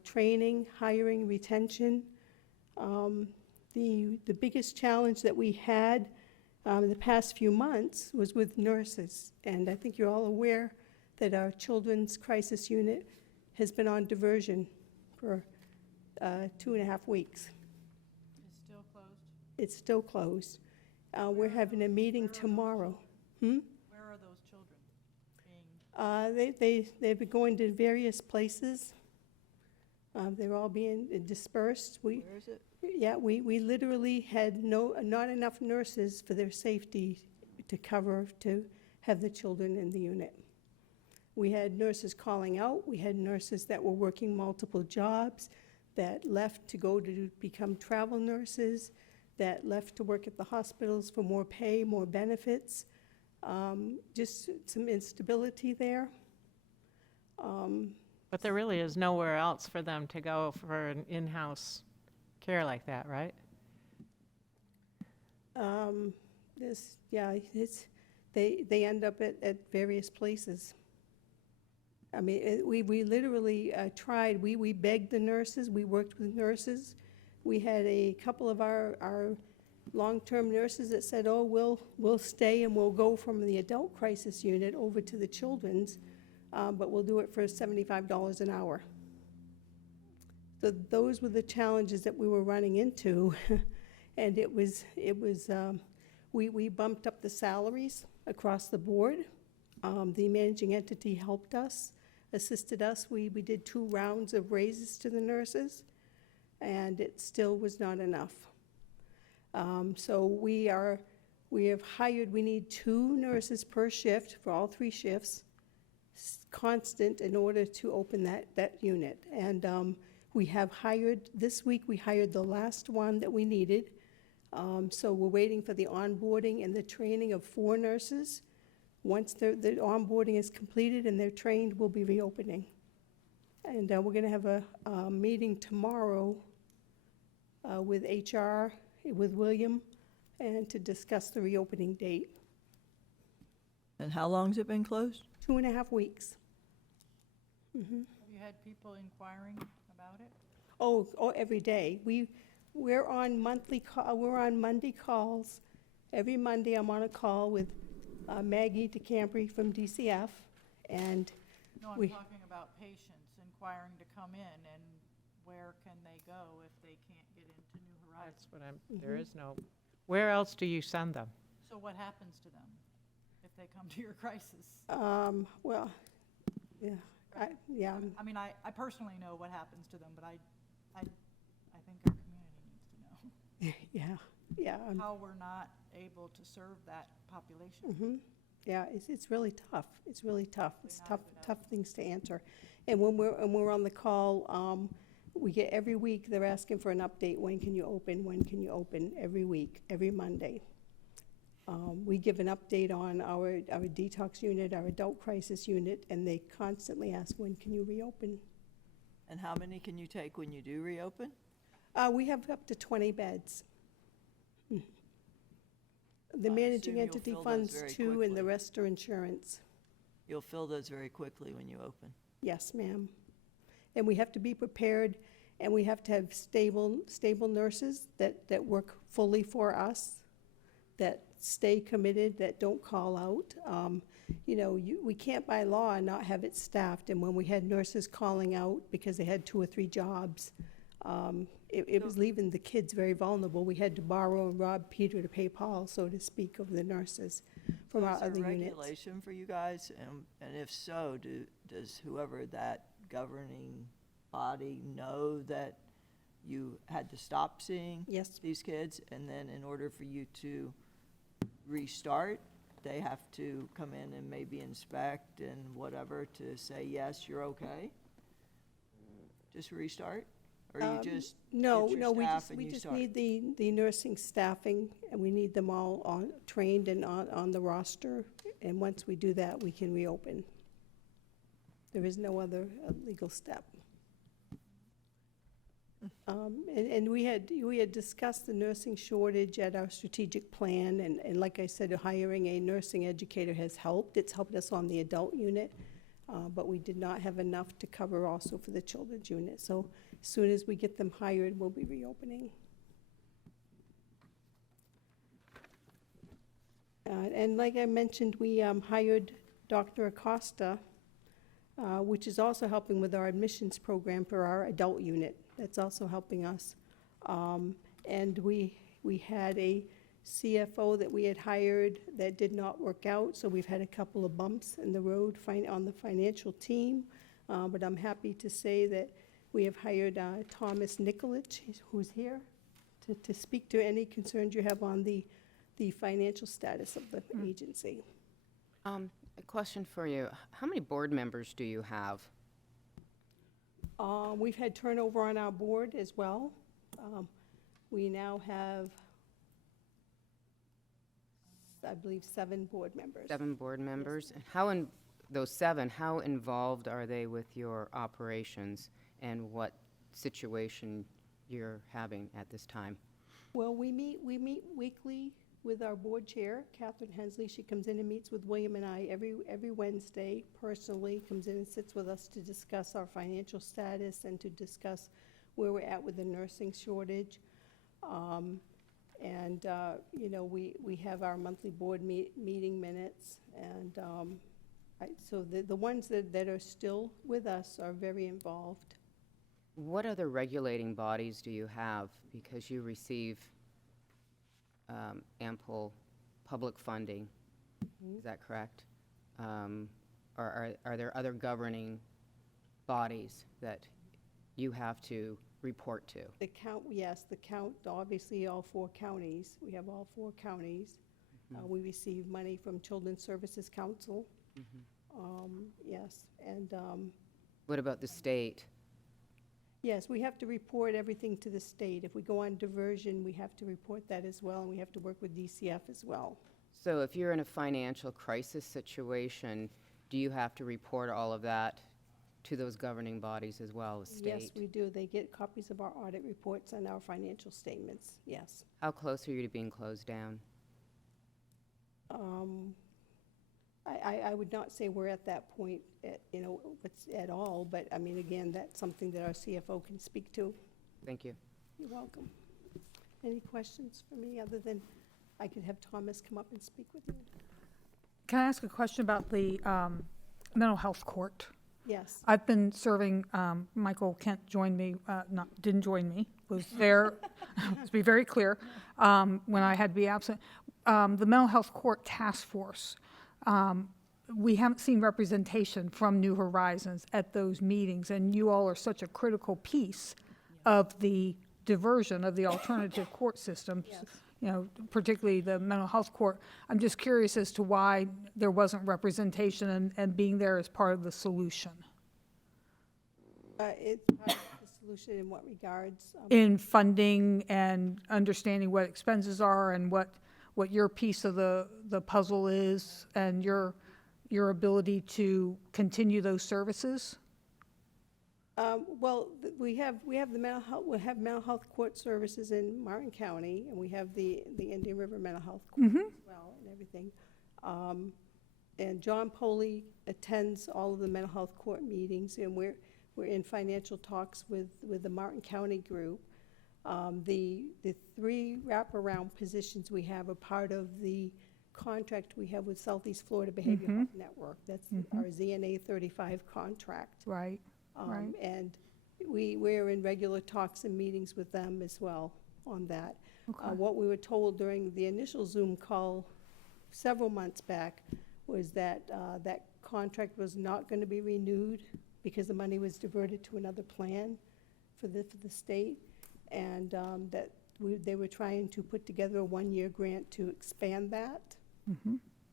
training, hiring, retention. The biggest challenge that we had in the past few months was with nurses, and I think you're all aware that our children's crisis unit has been on diversion for 2.5 weeks. It's still closed? It's still closed. We're having a meeting tomorrow. Where are those children being? They've been going to various places. They're all being dispersed. Where is it? Yeah, we literally had not enough nurses for their safety to have the children in the unit. We had nurses calling out. We had nurses that were working multiple jobs, that left to go to become travel nurses, that left to work at the hospitals for more pay, more benefits. Just some instability there. But there really is nowhere else for them to go for an in-house care like that, right? They end up at various places. I mean, we literally tried. We begged the nurses. We worked with nurses. We had a couple of our long-term nurses that said, "Oh, we'll stay and we'll go from the adult crisis unit over to the children's, but we'll do it for $75 an hour." So those were the challenges that we were running into, and we bumped up the salaries across the board. The managing entity helped us, assisted us. We did 2 rounds of raises to the nurses, and it still was not enough. So we need 2 nurses per shift for all 3 shifts, constant, in order to open that unit. And this week we hired the last one that we needed. So we're waiting for the onboarding and the training of 4 nurses. Once the onboarding is completed and they're trained, we'll be reopening. And we're going to have a meeting tomorrow with HR, with William, and to discuss the reopening date. And how long's it been closed? 2.5 weeks. Mm-hmm. Have you had people inquiring about it? Oh, every day. We're on Monday calls. Every Monday I'm on a call with Maggie DeCampry from DCF, and No, I'm talking about patients inquiring to come in, and where can they go if they can't get into New Horizons? That's what there is no, where else do you send them? So what happens to them if they come to your crisis? Well, yeah, yeah. I mean, I personally know what happens to them, but I think our community needs to know. Yeah. How we're not able to serve that population. Mm-hmm. Yeah, it's really tough. It's really tough. It's tough things to answer. And when we're on the call, we get every week they're asking for an update. When can you open? When can you open? Every week, every Monday. We give an update on our detox unit, our adult crisis unit, and they constantly ask, when can you reopen? And how many can you take when you do reopen? We have up to 20 beds. The managing entity funds 2, and the rest are insurance. You'll fill those very quickly when you open. Yes, ma'am. And we have to be prepared and we have to have stable nurses that work fully for us, that stay committed, that don't call out. You know, we can't by law not have it staffed, and when we had nurses calling out because they had 2 or 3 jobs, it was leaving the kids very vulnerable. We had to borrow and rob Peter to pay Paul, so to speak, of the nurses from our other Is there units. regulation for you guys? And if so, does whoever that governing body know that you had to stop seeing Yes. these kids? And then in order for you to restart, they have to come in and maybe inspect and whatever to say, yes, you're okay? Just restart? Or you just No, get no, your we staff just, and we you just start? need the nursing staffing, and we need them all trained and on the roster, and once we do that, we can reopen. There is no other legal step. And we had discussed the nursing shortage at our strategic plan, and like I said, hiring a nursing educator has helped. It's helped us on the adult unit, but we did not have enough to cover also for the children's unit. So as soon as we get them hired, we'll be reopening. And like I mentioned, we hired Dr. Acosta, which is also helping with our admissions program for our adult unit. That's also helping us. And we had a CFO that we had hired that did not work out, so we've had a couple of bumps in the road on the financial team. But I'm happy to say that we have hired Thomas Nikolic, who's here, to speak to any concerns you have on the financial status of the agency. A question for you. How many board members do you have? We've had turnover on our board as well. We now have, I believe, 7 board members. 7 board members? And those 7, how involved are they with your operations and what situation you're having at this time? Well, we meet weekly with our board chair, Catherine Hensley. She comes in and meets with William and I every Wednesday personally, comes in and sits with us to discuss our financial status and to discuss where we're at with the nursing shortage. You know, we have our monthly board meeting minutes, and so the ones that are still with us are very involved. What other regulating bodies do you have? Because you receive ample public funding, is that correct? Are there other governing bodies that you have to report to? The count, yes, obviously all 4 counties. We have all 4 counties. We receive money from Children's Services Council. Yes, and What about the state? yes, we have to report everything to the state. If we go on diversion, we have to report that as well, and we have to work with DCF as well. So if you're in a financial crisis situation, do you have to report all of that to those governing bodies as well, the state? Yes, we do. They get copies of our audit reports and our financial statements, yes. How close are you to being closed down? I would not say we're at that point, at all, but, I mean, again, that's something that our CFO can speak to. Thank you. You're welcome. Any questions for me, other than I could have Thomas come up and speak with you? Can I ask a question about the mental health court? Yes. I've been serving, Michael Kent joined me, didn't join me, was there, to be very clear, when I had to be absent. The mental health court task force, we haven't seen representation from New Horizons at those meetings, and you all are such a critical piece of the diversion of the alternative court systems. Yes. You know, particularly the mental health court. I'm just curious as to why there wasn't representation and being there as part of the solution. It's part of the solution in what regards? In funding and understanding what expenses are and what your piece of the puzzle is and your ability to continue those services? Well, we have the mental health court services in Martin County, and we have the Indian River Mental Health Court as well, and everything. And John Poley attends all of the mental health court meetings, and we're in financial talks with the Martin County group. The 3 wraparound positions we have are part of the contract we have with Southeast Florida Behavioral Health Network. That's our ZNA 35 contract. Right, right. And we're in regular talks and meetings with them as well on that. Okay. What we were told during the initial Zoom call several months back was that that contract was not going to be renewed because the money was diverted to another plan for the state, and that they were trying to put together a 1-year grant to expand that.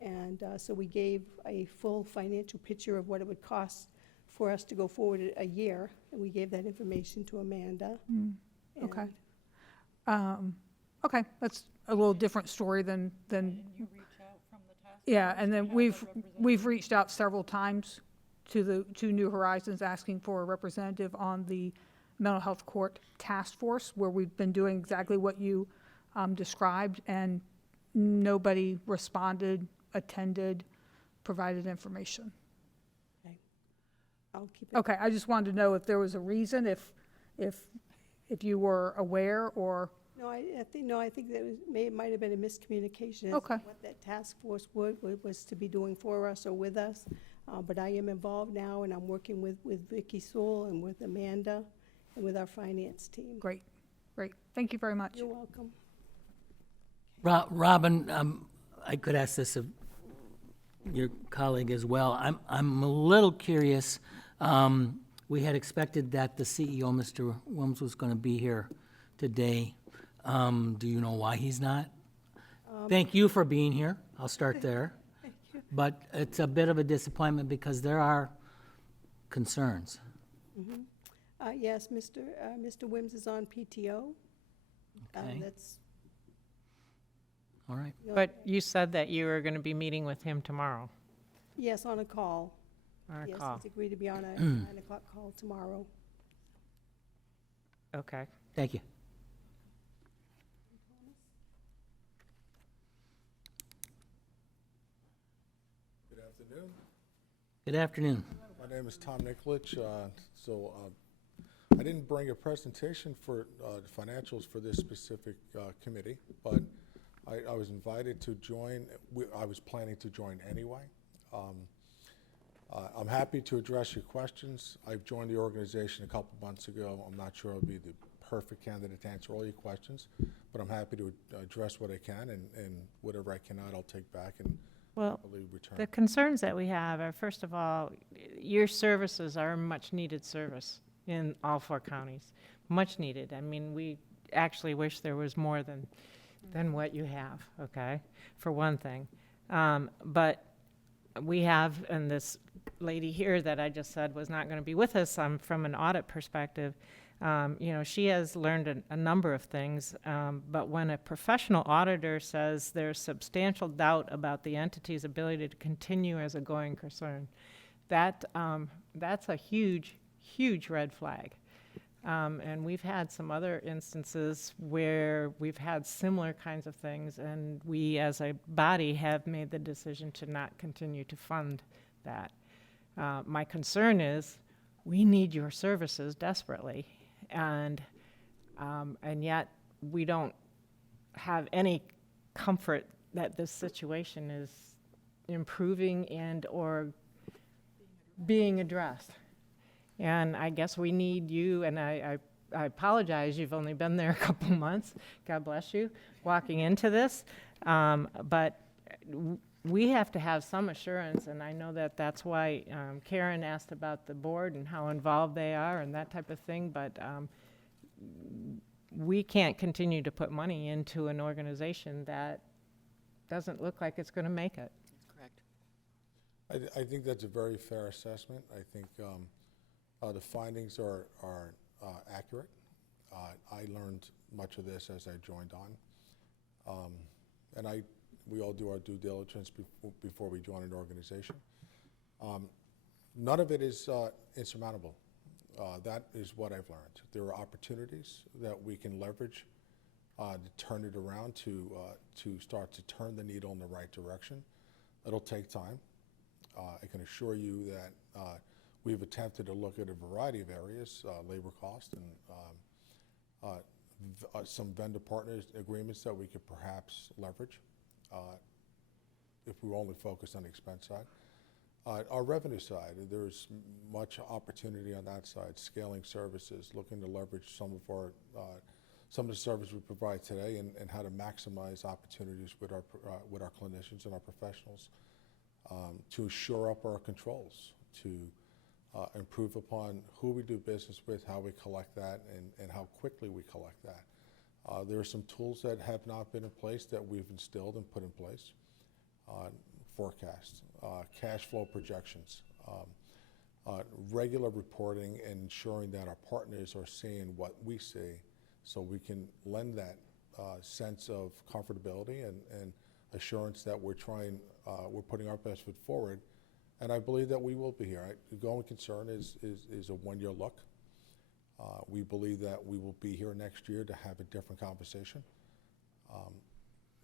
And so we gave a full financial picture of what it would cost for us to go forward a year, and we gave that information to Amanda. Okay. Okay, that's a little different story than. Didn't you reach out from the task Yeah, force and to then have a we've representative? reached out several times to New Horizons asking for a representative on the mental health court task force, where we've been doing exactly what you described, and nobody responded, attended, provided information. Okay. I'll keep it. Okay, I just wanted to know if there was a reason, if you were aware, or. No, I think that it might have been a miscommunication as to Okay. what that task force was to be doing for us or with us. But I am involved now, and I'm working with Vicki Sewell and with Amanda and with our finance team. Great, great. Thank you very much. You're welcome. Robin, I could ask this of your colleague as well. I'm a little curious. We had expected that the CEO, Mr. Wilms, was going to be here today. Do you know why he's not? Thank you for being here. I'll start there. Thank you. But it's a bit of a disappointment because there are concerns. Yes, Mr. Wims is on PTO. Okay. That's. All right. But you said that you were going to be meeting with him tomorrow. Yes, on a call. On a Yes, call. he's agreed to be on a 9 o'clock call tomorrow. Okay. Thank you. Good afternoon. Good afternoon. My name is Tom Nikolic. I didn't bring a presentation for the financials for this specific committee, but I was invited to join. I was planning to join anyway. I'm happy to address your questions. I've joined the organization a couple months ago. I'm not sure I'll be the perfect candidate to answer all your questions, but I'm happy to address what I can, and whatever I cannot, I'll take back and Well, probably return. the concerns that we have are, first of all, your services are much needed service in all 4 counties. Much needed. I mean, we actually wish there was more than what you have, okay, for one thing. But we have, and this lady here that I just said was not going to be with us from an audit perspective, she has learned a number of things, but when a professional auditor says there's substantial doubt about the entity's ability to continue as a going concern, that's a huge, huge red flag. And we've had some other instances where we've had similar kinds of things, and we as a body have made the decision to not continue to fund that. My concern is we need your services desperately, and yet we don't have any comfort that this situation is improving and or being addressed. And I guess we need you, and I apologize, you've only been there a couple months, God bless you, walking into this. But we have to have some assurance, and I know that that's why Karen asked about the board and how involved they are and that type of thing, but we can't continue to put money into an organization that doesn't look like it's going to make it. Correct. I think that's a very fair assessment. I think the findings are accurate. I learned much of this as I joined on. And we all do our due diligence before we join an organization. None of it is insurmountable. That is what I've learned. There are opportunities that we can leverage to turn it around, to start to turn the needle in the right direction. It'll take time. I can assure you that We've attempted to look at a variety of areas, labor cost and some vendor partners agreements that we could perhaps leverage if we only focus on the expense side. Our revenue side, there's much opportunity on that side, scaling services, looking to leverage some of the services we provide today and how to maximize opportunities with our clinicians and our professionals to shore up our controls, to improve upon who we do business with, how we collect that, and how quickly we collect that. There are some tools that have not been in place that we've instilled and put in place. Forecasts, cash flow projections, regular reporting, and ensuring that our partners are seeing what we see so we can lend that sense of comfortability and assurance that we're putting our best foot forward. And I believe that we will be here. The going concern is a one-year look. We believe that we will be here next year to have a different conversation.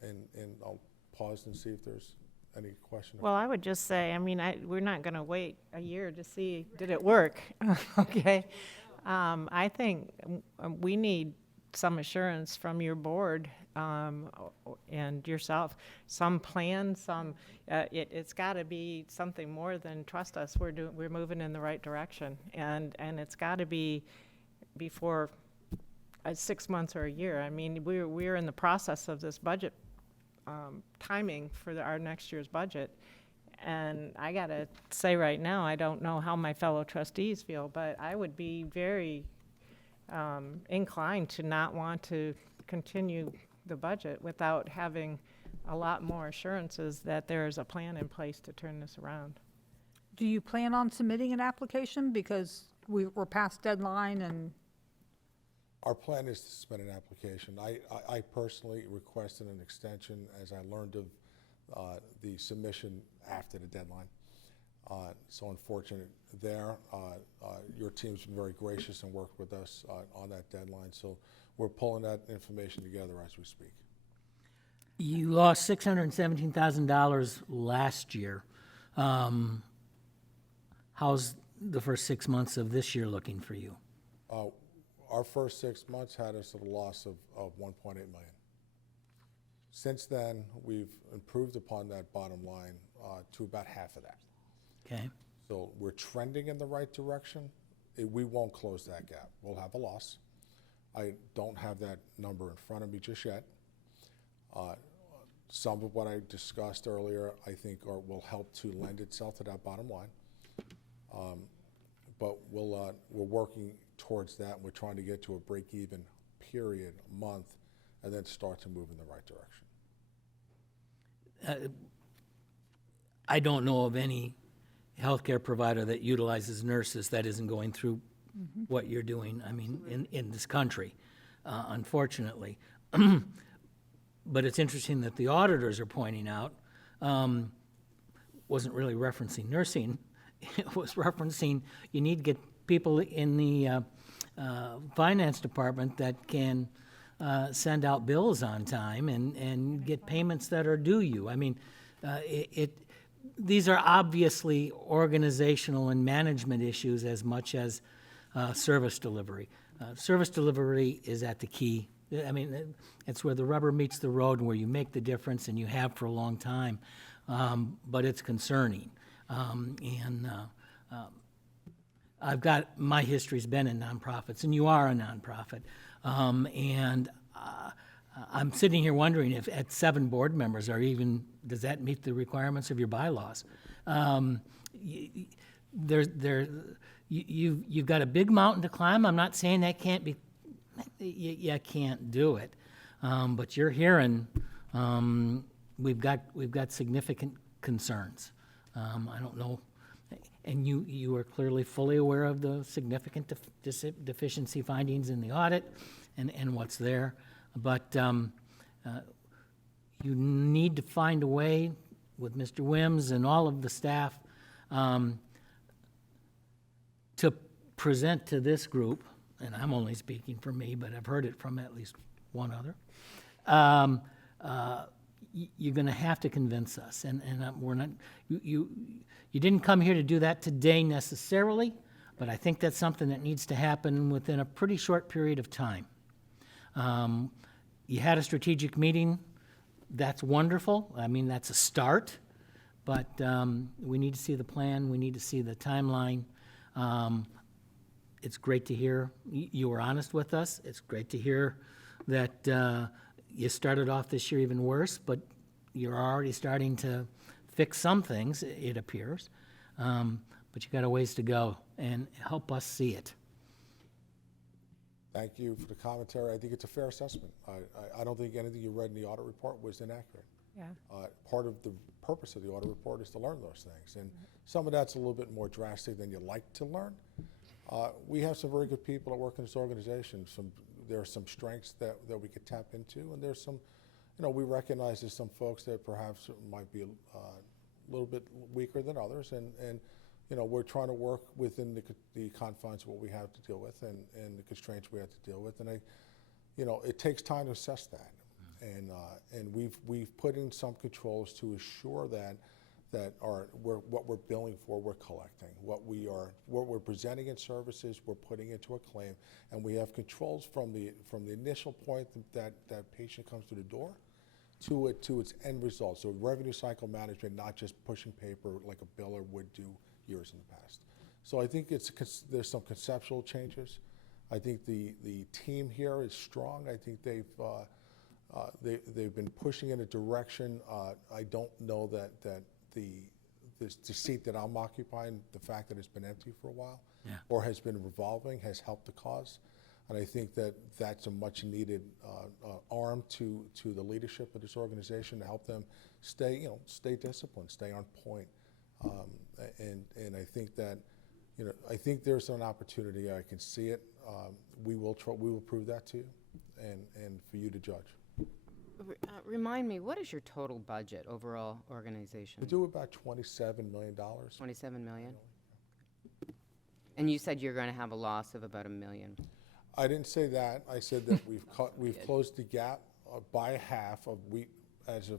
And I'll pause and see if there's any question. Well, I would just say, I mean, we're not going to wait a year to see, did it work? Okay. I think we need some assurance from your board and yourself, some plan, it's got to be something more than trust us. We're moving in the right direction, and it's got to be before 6 months or a year. I mean, we're in the process of this budget timing for our next year's budget, and I got to say right now, I don't know how my fellow trustees feel, but I would be very inclined to not want to continue the budget without having a lot more assurances that there is a plan in place to turn this around. Do you plan on submitting an application? Because we're past deadline and... Our plan is to submit an application. I personally requested an extension as I learned of the submission after the deadline. So unfortunate there. Your team's been very gracious and worked with us on that deadline. So we're pulling that information together as we speak. You lost $617,000 last year. How's the first 6 months of this year looking for you? Our first 6 months had us at a loss of $1.8 million. Since then, we've improved upon that bottom line to about half of that. Okay. So we're trending in the right direction. We won't close that gap. We'll have a loss. I don't have that number in front of me just yet. Some of what I discussed earlier, I think, will help to lend itself to that bottom line. But we're working towards that. And we're trying to get to a break-even period, month, and then start to move in the right direction. I don't know of any healthcare provider that utilizes nurses that isn't going through what you're doing, I mean, in this country, unfortunately. But it's interesting that the auditors are pointing out, wasn't really referencing nursing, it was referencing you need to get people in the finance department that can send out bills on time and get payments that are due you. I mean, these are obviously organizational and management issues as much as service delivery. Service delivery is at the key. I mean, it's where the rubber meets the road and where you make the difference, and you have for a long time. But it's concerning. I've got, my history's been in nonprofits, and you are a nonprofit. And I'm sitting here wondering if at 7 board members are even, does that meet the requirements of your bylaws? You've got a big mountain to climb. I'm not saying that can't be, you can't do it. But you're hearing, we've got significant concerns. I don't know, and you are clearly fully aware of the significant deficiency findings in the audit and what's there. But you need to find a way with Mr. Wims and all of the staff to present to this group, and I'm only speaking for me, but I've heard it from at least one other. you're going to have to convince us, and we're not, you didn't come here to do that today necessarily, but I think that's something that needs to happen within a pretty short period of time. You had a strategic meeting, that's wonderful, I mean, that's a start, but we need to see the plan, we need to see the timeline. It's great to hear you were honest with us, it's great to hear that you started off this year even worse, but you're already starting to fix some things, it appears. But you got a ways to go, and help us see it. Thank you for the commentary. I think it's a fair assessment. I don't think anything you read in the audit report was inaccurate. Yeah. Part of the purpose of the audit report is to learn those things, and some of that's a little bit more drastic than you like to learn. We have some very good people that work in this organization. There are some strengths that we could tap into, and there's some, we recognize there's some folks that perhaps might be a little bit weaker than others, and we're trying to work within the confines of what we have to deal with and the constraints we have to deal with, and it takes time to assess that, and we've put in some controls to assure that what we're billing for, we're collecting. What we're presenting in services, we're putting into a claim, and we have controls from the initial point that patient comes through the door to its end result. So revenue cycle management, not just pushing paper like a biller would do years in the past. So I think there's some conceptual changes. I think the team here is strong. I think they've been pushing in a direction. I don't know that the seat that I'm occupying, the fact that it's been empty for a while, or has been revolving, has helped the cause. And I think that's a much needed arm to the leadership of this organization to help them stay disciplined, stay on point. And I think that, I think there's an opportunity. I can see it. We will prove that to you, and for you to judge. Remind me, what is your total budget, overall organization? We do about $27 million. 27 million? And you said you're going to have a loss of about $1 million. I didn't say that. I said that we've closed the gap by half. As a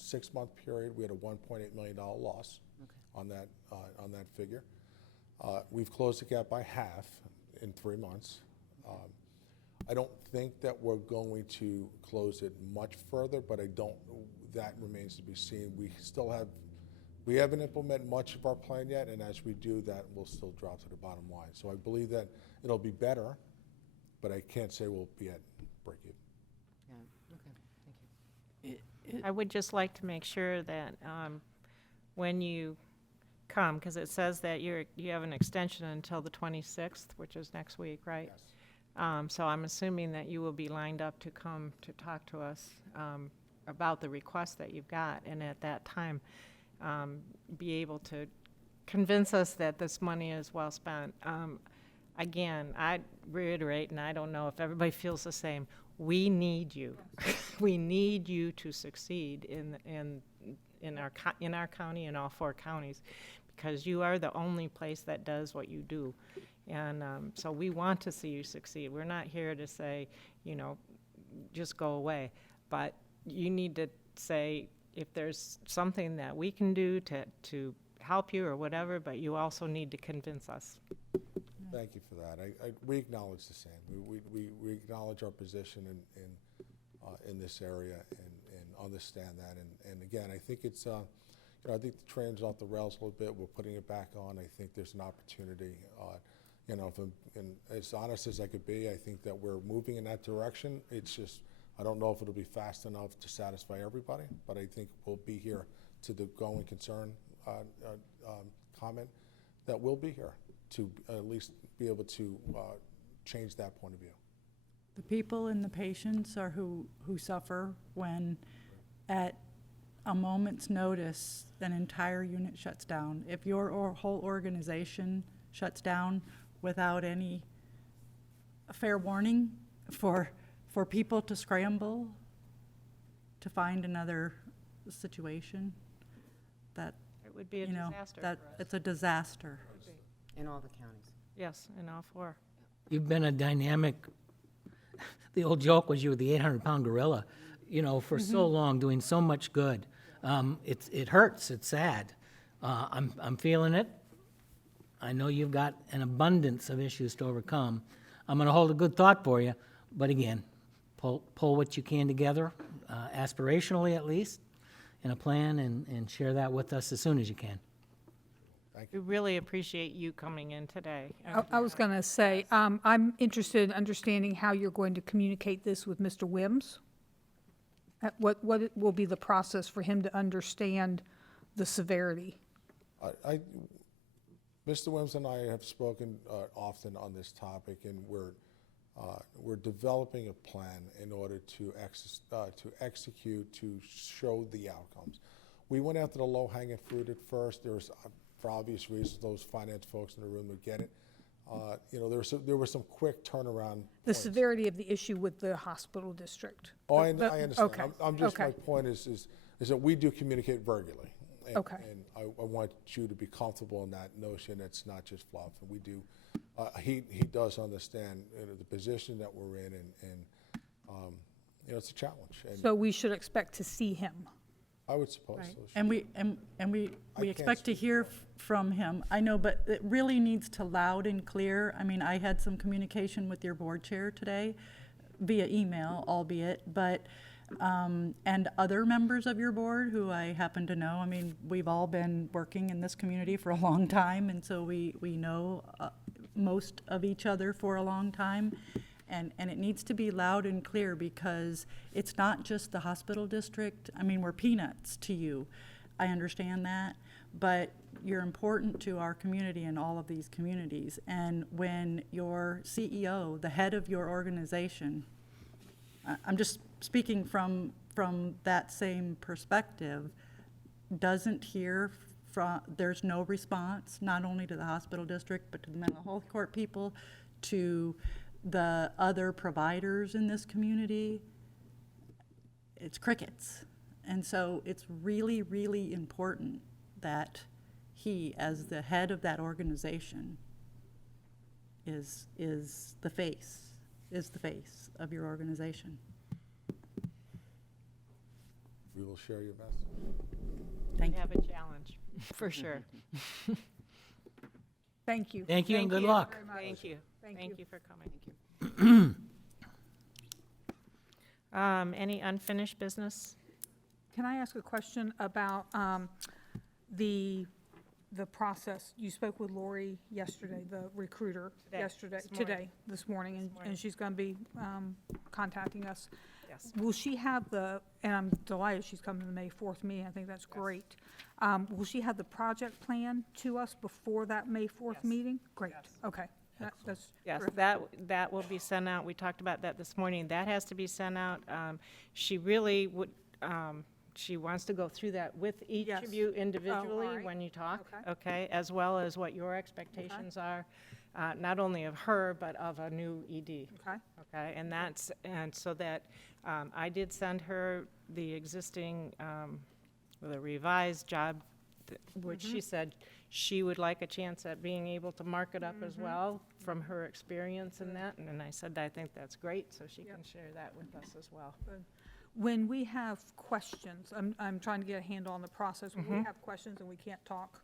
6-month period, we had a $1.8 million loss on that figure. We've closed the gap by half in 3 months. I don't think that we're going to close it much further, but that remains to be seen. We haven't implemented much of our plan yet, and as we do, that will still drop to the bottom line. So I believe that it'll be better, but I can't say we'll be at break even. Yeah, okay, thank you. I would just like to make sure that when you come, because it says that you have an extension until the 26th, which is next week, right? Yes. So I'm assuming that you will be lined up to come to talk to us about the request that you've got, and at that time be able to convince us that this money is well spent. Again, I reiterate, and I don't know if everybody feels the same, we need you. We need you to succeed in our county and all 4 counties, because you are the only place that does what you do. And so we want to see you succeed. We're not here to say, just go away. But you need to say if there's something that we can do to help you or whatever, but you also need to convince us. Thank you for that. We acknowledge the same. We acknowledge our position in this area and understand that. And again, I think it's, I think the train's off the rails a little bit. We're putting it back on. I think there's an opportunity. If I'm as honest as I could be, I think that we're moving in that direction. It's just, I don't know if it'll be fast enough to satisfy everybody, but I think we'll be here to the going concern comment, that we'll be here to at least be able to change that point of view. The people and the patients are who suffer when at a moment's notice an entire unit shuts down. If your whole organization shuts down without any fair warning for people to scramble to find another situation, that It would be a disaster for us. it's a disaster. In all the counties. Yes, in all 4. You've been a dynamic, the old joke was you were the 800-pound gorilla. for so long, doing so much good. It hurts, it's sad. I'm feeling it. I know you've got an abundance of issues to overcome. I'm gonna hold a good thought for you, but again, pull what you can together, aspirationally at least, in a plan, and share that with us as soon as you can. We really appreciate you coming in today. I was going to say, I'm interested in understanding how you're going to communicate this with Mr. Wims. What will be the process for him to understand the severity? Mr. Wims and I have spoken often on this topic, and we're developing a plan in order to execute, to show the outcomes. We went after the low-hanging fruit at first. There was, for obvious reasons, those finance folks in the room would get it. There was some quick turnaround The points. severity of the issue with the hospital district. Oh, I understand. Okay. I'm just, Okay. my point is that we do communicate regularly. And, Okay. And I want you to be comfortable in that notion. It's not just fluff. And we do, he does understand the position that we're in, and it's a challenge. And So we should expect to see him. I would suppose Right. so. And we can't expect to speak hear for him. from him. I know, but it really needs to loud and clear. I mean, I had some communication with your board chair today via email, albeit, but, and other members of your board who I happen to know. I mean, we've all been working in this community for a long time, and so we know most of each other for a long time. And it needs to be loud and clear, because it's not just the hospital district. I mean, we're peanuts to you. I understand that, but you're important to our community and all of these communities. And when your CEO, the head of your organization, I'm just speaking from that same perspective, doesn't hear from, there's no response, not only to the hospital district, but to the mental health court people, to the other providers in this community, it's crickets. And so it's really, really important that he, as the head of that organization, is the face of your organization. We will share your message. Thank We you. have a challenge, for sure. Thank you. Thank you and good luck. very much. Thank you. Thank Thank you. you for coming. Any unfinished business? Can I ask a question about the process? You spoke with Lori yesterday, the recruiter, this morning, and she's going to be contacting us. Yes. Will she have and I'm delighted she's coming to the May 4th meeting, I think that's great. Will she have the project plan to us before that May 4th Yes. meeting? Great, Yes. okay. That's Yes, terrific. that will be sent out. We talked about that this morning. That has to be sent out. She really would, she wants to go through that with each Yes. of you individually right. when you talk, Okay. okay? As well as what your expectations are, not only of her, but of a new ED. Okay. Okay, and so that, I did send her the existing, the revised job, which she said she would like a chance at being able to mark it up as well from her experience in that. And I said, I think that's great, so she can share that with us as well. When we have questions, I'm trying to get a handle on the process. When we have questions and we can't talk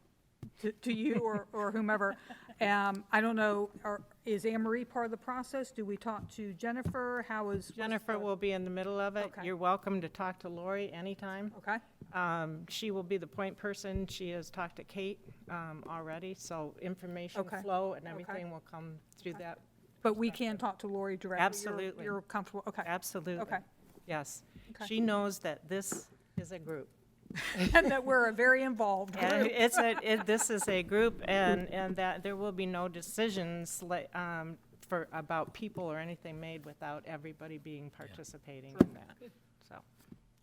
to you or whomever, I don't know, is Anne Marie part of the process? Do we talk to Jennifer? Jennifer will be in the middle of it. Okay. You're welcome to talk to Lori anytime. Okay, She will be the point person. She has talked to Kate already, so information Okay. flow and Okay. everything will come through that. but we can talk to Lori directly? Absolutely. You're comfortable, okay. Absolutely. Okay. Yes. Okay. She knows that this is a group. And that we're a very involved And group. this is a group, and that there will be no decisions about people or anything made without everybody being participating in that. So,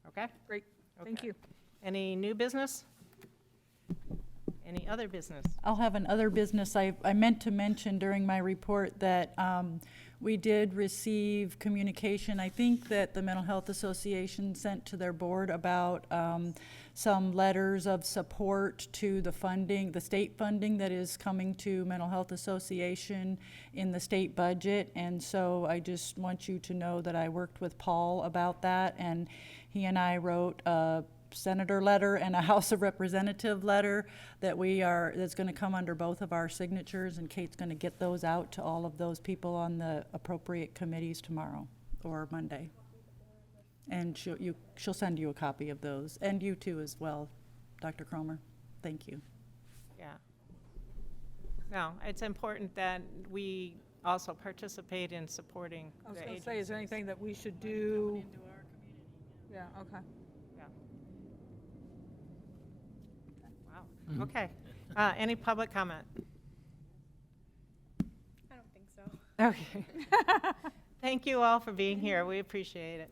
okay? Great, thank Okay. you. Any new business? Any other business? I'll have another business. I meant to mention during my report that we did receive communication, I think that the Mental Health Association sent to their board about some letters of support to the funding, the state funding that is coming to Mental Health Association in the state budget. And so I just want you to know that I worked with Paul about that, and he and I wrote a senator letter and a House of Representative letter that's going to come under both of our signatures, and Kate's going to get those out to all of those people on the appropriate committees tomorrow or Monday. And she'll send you a copy of those, and you too as well, Dr. Cromer. Thank you. Yeah. No, it's important that we also participate in supporting I was the going to say, is there agencies. anything that we should do? Yeah, okay. Yeah. Wow, okay. Any public comment? I don't think so. Okay. Thank you all for being here. We appreciate it.